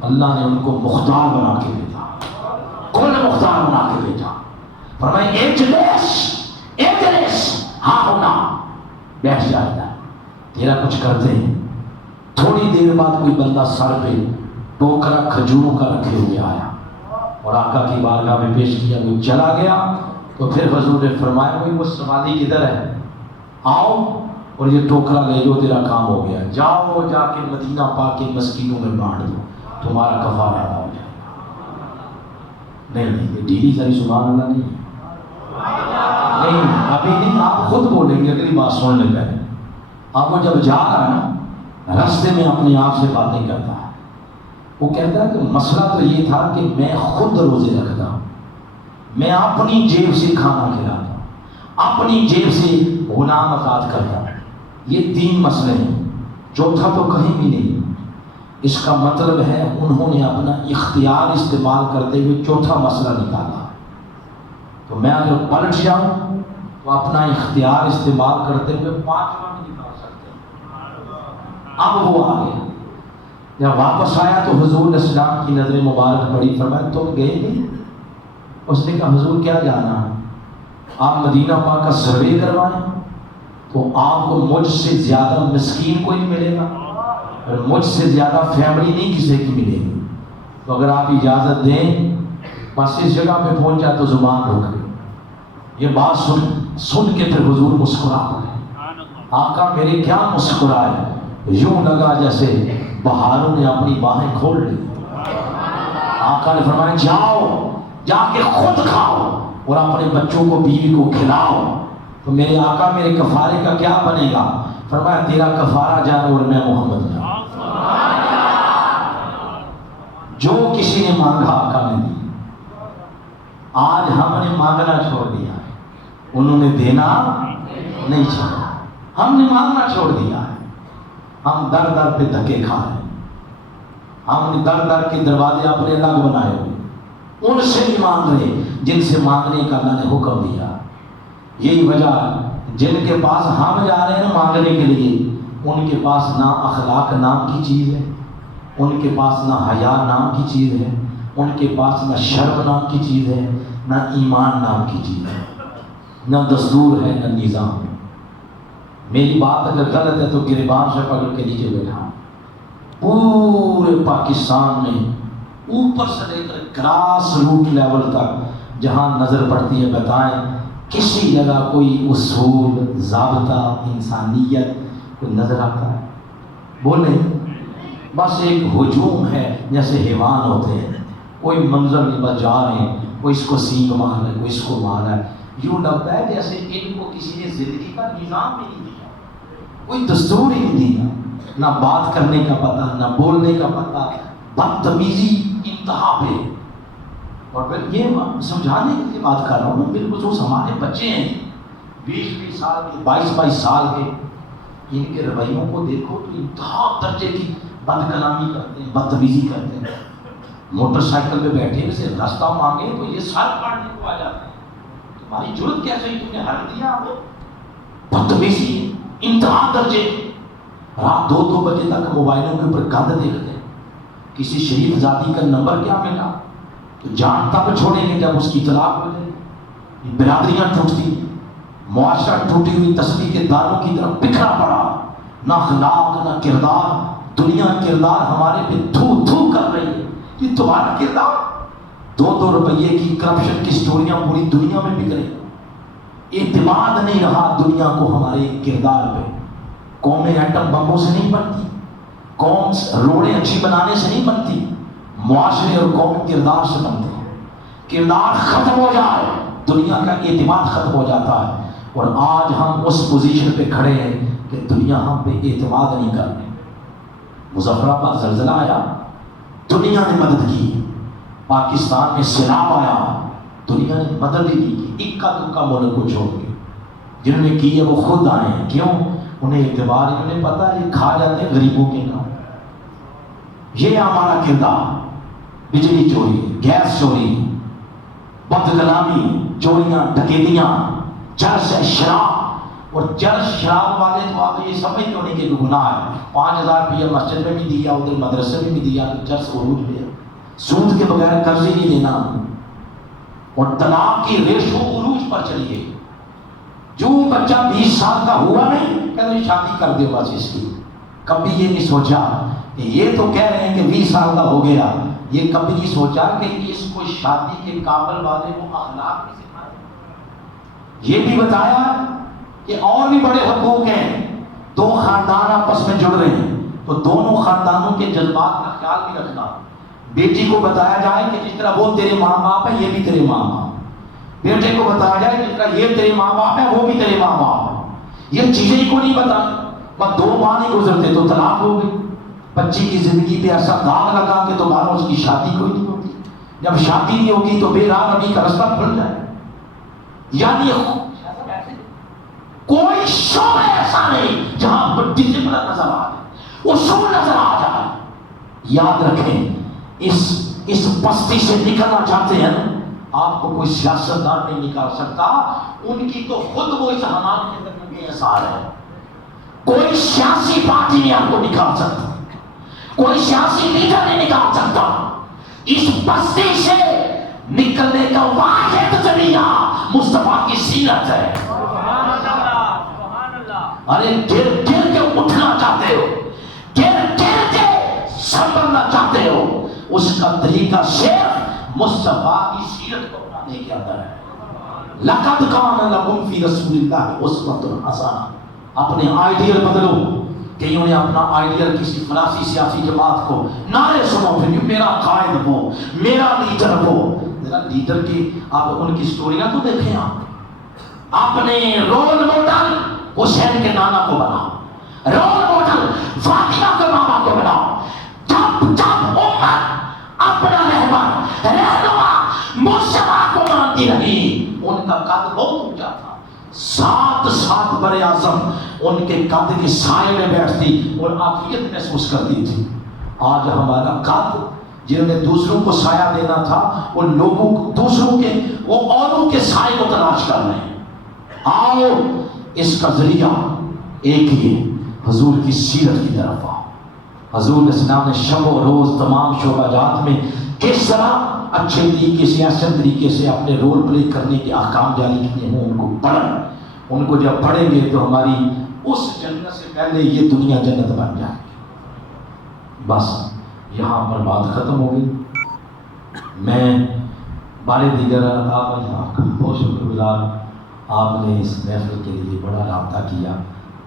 اللہ نے ان کو مختار بنا کے بھیجا، کل مختار بنا کے بھیجا۔ فرمایا اجلس ہاں ہونا، بیٹھ جائے گا، تیرا کچھ کرتے ہیں۔ تھوڑی دیر بعد کوئی بندہ سر پہ ٹوکرا کھجوروں کا رکھے ہوئے آیا اور آقا کی بارگاہ میں پیش کیا، وہ چلا گیا۔ تو پھر حضور نے فرمایا بھائی وہ سواری کدھر ہے؟ آؤ اور یہ ٹوکرا لے جو، تیرا کام ہو گیا، جاؤ جا کے مدینہ پاک کے مسکینوں میں بانٹ دو، تمہارا کفارہ ادا ہو جائے گا۔ نہیں یہ ڈیلی ساری سبحان اللہ نہیں، ابھی نہیں، آپ خود بولیں گے، اگلی بات سن لیں پہلے۔ اب وہ جب جا رہا ہے نا، راستے میں اپنے آپ سے باتیں کرتا ہے، وہ کہتا ہے کہ مسئلہ تو یہ تھا کہ میں خود روزے رکھتا ہوں، میں اپنی جیب سے کھانا کھلاتا ہوں، اپنی جیب سے غلام آزاد کرتا ہوں، یہ 3 مسئلے ہیں، چوتھا تو کہیں بھی نہیں۔ اس کا مطلب ہے انہوں نے اپنا اختیار استعمال کرتے ہوئے چوتھا مسئلہ نکالا۔ تو میں اگر پلٹ جاؤں تو اپنا اختیار استعمال کرتے ہوئے 5واں نہیں نکال سکتے۔ اب وہ آ گیا، جب واپس آیا تو حضور علیہ السلام کی نظر مبارک پڑی، فرمایا تم گئے نہیں؟ اس نے کہا حضور کیا جانا ہے، آپ مدینہ پاک کا سروے کروائیں تو آپ کو مجھ سے زیادہ مسکین کوئی نہیں ملے گا، اور مجھ سے زیادہ فیملی نہیں کسی کی ملے گی، تو اگر آپ اجازت دیں بس اس جگہ پہ پہنچ جائے تو زبان رک گئی۔ یہ بات سن کے پھر حضور مسکرا پڑے۔ آقا میرے کیا مسکرائے، یوں لگا جیسے بہاروں نے اپنی باہیں کھول لی۔ آقا نے فرمایا جاؤ جا کے خود کھاؤ اور اپنے بچوں کو بیوی کو کھلاؤ۔ تو میرے آقا میرے کفارے کا کیا بنے گا؟ فرمایا تیرا کفارہ جان اور میں محمد جان۔ جو کسی نے مانگا آقا نے دی۔ آج ہم نے مانگنا چھوڑ دیا ہے، انہوں نے دینا نہیں چھوڑا، ہم نے مانگنا چھوڑ دیا ہے۔ ہم در در پہ دھکے کھا رہے ہیں، ہم نے در در کے دروازے اپنے الگ بنائے ہوئے، ان سے نہیں مانگ رہے جن سے مانگنے کا اللہ نے حکم دیا۔ یہی وجہ جن کے پاس ہم جا رہے ہیں مانگنے کے لیے، ان کے پاس نہ اخلاق نام کی چیز ہے، ان کے پاس نہ حیا نام کی چیز ہے، ان کے پاس نہ شرم نام کی چیز ہے، نہ ایمان نام کی چیز ہے، نہ دستور ہے، نہ نظام ہے۔ میری بات اگر غلط ہے تو گریبان سے پکڑ کے نیچے بیٹھا۔ پورے پاکستان میں اوپر سے لے کر گراس روٹ لیول تک جہاں نظر پڑتی ہے، بتائیں کسی جگہ کوئی اصول، ضابطہ، انسانیت کوئی نظر آتا ہے؟ بولیں، بس ایک ہجوم ہے، جیسے حیوان ہوتے ہیں، کوئی منظر نہیں، بس جا رہے ہیں، کوئی اس کو سینگ مار رہا ہے، کوئی اس کو مار رہا ہے، یوں لگتا ہے جیسے ان کو کسی نے زندگی کا نظام بھی نہیں دیا، کوئی دستور ہی نہیں دیا، نہ بات کرنے کا پتہ، نہ بولنے کا پتہ، بدتمیزی انتہا پہ۔ اور پھر یہ سمجھانے کے لیے بات کر رہا ہوں، بالخصوص ہمارے بچے ہیں 20 سال کے، 22 سال کے، ان کے رویوں کو دیکھو تو انتہا درجے کی بد کلامی کرتے ہیں، بدتمیزی کرتے ہیں۔ موٹر سائیکل پہ بیٹھے سے راستہ مانگے تو یہ سر کاٹنے کو آ جاتے ہیں، تمہاری جرت کیسے ہوئی، تم نے حق دیا ہمیں؟ بدتمیزی انتہا درجے، رات 2 بجے تک موبائلوں کے اوپر گند دیکھتے ہیں، کسی شریف ذاتی کا نمبر کیا ملا تو جان تب چھوڑیں گے جب اس کی طلاق ہو جائے گی۔ برادریاں ٹوٹتی، معاشرہ ٹوٹی ہوئی تسبیح کے دانوں کی طرف بکھرا پڑا، نہ اخلاق نہ کردار، دنیا کردار ہمارے پہ تھو تھو کر رہی ہے۔ یہ تمہارا کردار، 2 روپیے کی کرپشن کی سٹوریاں پوری دنیا میں بک رہی، اعتماد نہیں رہا دنیا کو ہمارے کردار پہ۔ قومیں ایٹم بمبوں سے نہیں بنتی، قوم روڑیں اچھی بنانے سے نہیں بنتی، معاشرے اور قوم کردار سے بنتے ہیں۔ کردار ختم ہو جائے دنیا کا اعتماد ختم ہو جاتا ہے، اور آج ہم اس پوزیشن پہ کھڑے ہیں کہ دنیا ہم پہ اعتماد نہیں کر رہی۔ مظفرآباد زلزلہ آیا، دنیا نے مدد کی، پاکستان میں سیلاب آیا، دنیا نے مدد ہی نہیں کی، اکا دکا ملک کو چھوڑ کے۔ جنہوں نے کی ہے وہ خود آئے ہیں، کیوں؟ انہیں اعتبار، انہیں پتا ہے یہ کھا جاتے ہیں غریبوں کے نام۔ یہ ہمارا کردار، بجلی چوری، گیس چوری، بد کلامی، چوریاں، ڈکیتیاں، چرس، شراب، اور چرس شراب والے تو آپ یہ سمجھ کیوں نہیں کہ گناہ ہے؟ 5000 روپیہ مسجد میں بھی دیا، ادھر مدرسے میں بھی دیا، تو چرس عروج لیا، سود کے بغیر قرض ہی نہیں لینا، اور طلاق کی ریشو عروج پر چلی گئی۔ جو بچہ 20 سال کا ہوا نہیں کہتے شادی کر دو بس اس کی۔ کبھی یہ نہیں سوچا کہ یہ تو کہہ رہے ہیں کہ 20 سال کا ہو گیا، یہ کبھی نہیں سوچا کہ اس کو شادی کے قابل والے کو اخلاق بھی سکھائے۔ یہ بھی بتایا کہ اور بھی بڑے حقوق ہیں، 2 خاندان آپس میں جڑ رہے ہیں تو دونوں خاندانوں کے جذبات کا خیال بھی رکھنا۔ بیٹی کو بتایا جائے کہ جس طرح وہ تیرے ماں باپ ہیں یہ بھی تیرے ماں باپ، بیٹے کو بتایا جائے جس طرح یہ تیرے ماں باپ ہیں وہ بھی تیرے ماں باپ ہیں۔ یہ چیزیں ہی کو نہیں بتائی، بس 2 ماہ نہیں گزرتے تو طلاق ہو گئی۔ بچی کی زندگی پہ ایسا داغ لگا کہ دوبارہ اس کی شادی کوئی نہیں ہوتی، جب شادی نہیں ہوگی تو بے راہ نبی کا رستہ کھل جائے۔ یعنی کوئی شعبہ ایسا نہیں جہاں ڈسپلن نظر آ جائے، اصول نظر آ جائے۔ یاد رکھیں، اس پستی سے نکلنا چاہتے ہیں، آپ کو کوئی سیاستدان نہیں نکال سکتا، ان کی تو خود وہ اس حمام کے اندر بے اثار ہے۔ کوئی سیاسی پارٹی نہیں آپ کو نکال سکتا، کوئی سیاسی لیڈر نہیں نکال سکتا۔ اس بستی سے نکلنے کا واحد ذریعہ مصطفیٰ کی سیرت ہے۔ ارے گر گر کے اٹھنا چاہتے ہو، گر گر کے سنبھلنا چاہتے ہو، اس کا طریقہ صرف مصطفیٰ کی سیرت کو اپنانے کے اندر ہے۔ لقد کان لکم فی رسول اللہ اسوۃ حسنہ۔ اپنے آئیڈیل بدلو، کئیوں نے اپنا آئیڈیل کسی فلاسفی سیاسی جماعت کو نعرے سنو پھر میرا قائد ہو، میرا لیڈر ہو۔ ذرا لیڈر کی آپ ان کی سٹوریاں تو دیکھیں، آپ اپنے رول ماڈل حسین کے نانا کو بناؤ، رول ماڈل فاطمہ کے ماما کو بناؤ۔ جب جب امت اپنا رہنما مصطفیٰ کو مانتی رہی، ان کا قد بہت اونچا تھا، 7 بر اعظم ان کے قد کے سائے میں بیٹھتی اور عافیت محسوس کرتی تھی۔ آج ہمارا قد، جنہوں نے دوسروں کو سایہ دینا تھا، ان لوگوں کو دوسروں کے وہ اوروں کے سائے کو تلاش کر رہے ہیں۔ آؤ اس کا ذریعہ ایک ہی ہے، حضور کی سیرت کی طرف آؤ۔ حضور اسلام نے شب و روز تمام شعبہ جات میں کس طرح اچھے طریقے سے، احسن طریقے سے اپنے رول پلے کرنے کے احکام جاری کیے ہیں، ان کو پڑھیں۔ ان کو جب پڑھیں گے تو ہماری اس جنت سے پہلے یہ دنیا جنت بن جائے گی۔ بس یہاں پر بات ختم ہو گئی۔ میں بارے دیگر آپ کا بہت شکر گزار، آپ نے اس محفل کے لیے بڑا رابطہ کیا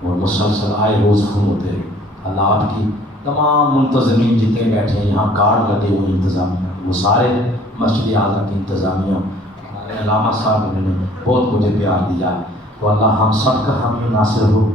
اور مسلسل آئے روز فون ہوتے رہے۔ اللہ آپ کی تمام منتظمین جتنے بیٹھے ہیں یہاں کارڈ لگے ہوئے انتظامیہ، وہ سارے مسجد اعلیٰ کی انتظامیہ، ہمارے علامہ صاحب نے بہت مجھے پیار دیا، تو اللہ ہم سب کا حامی و ناصر ہو۔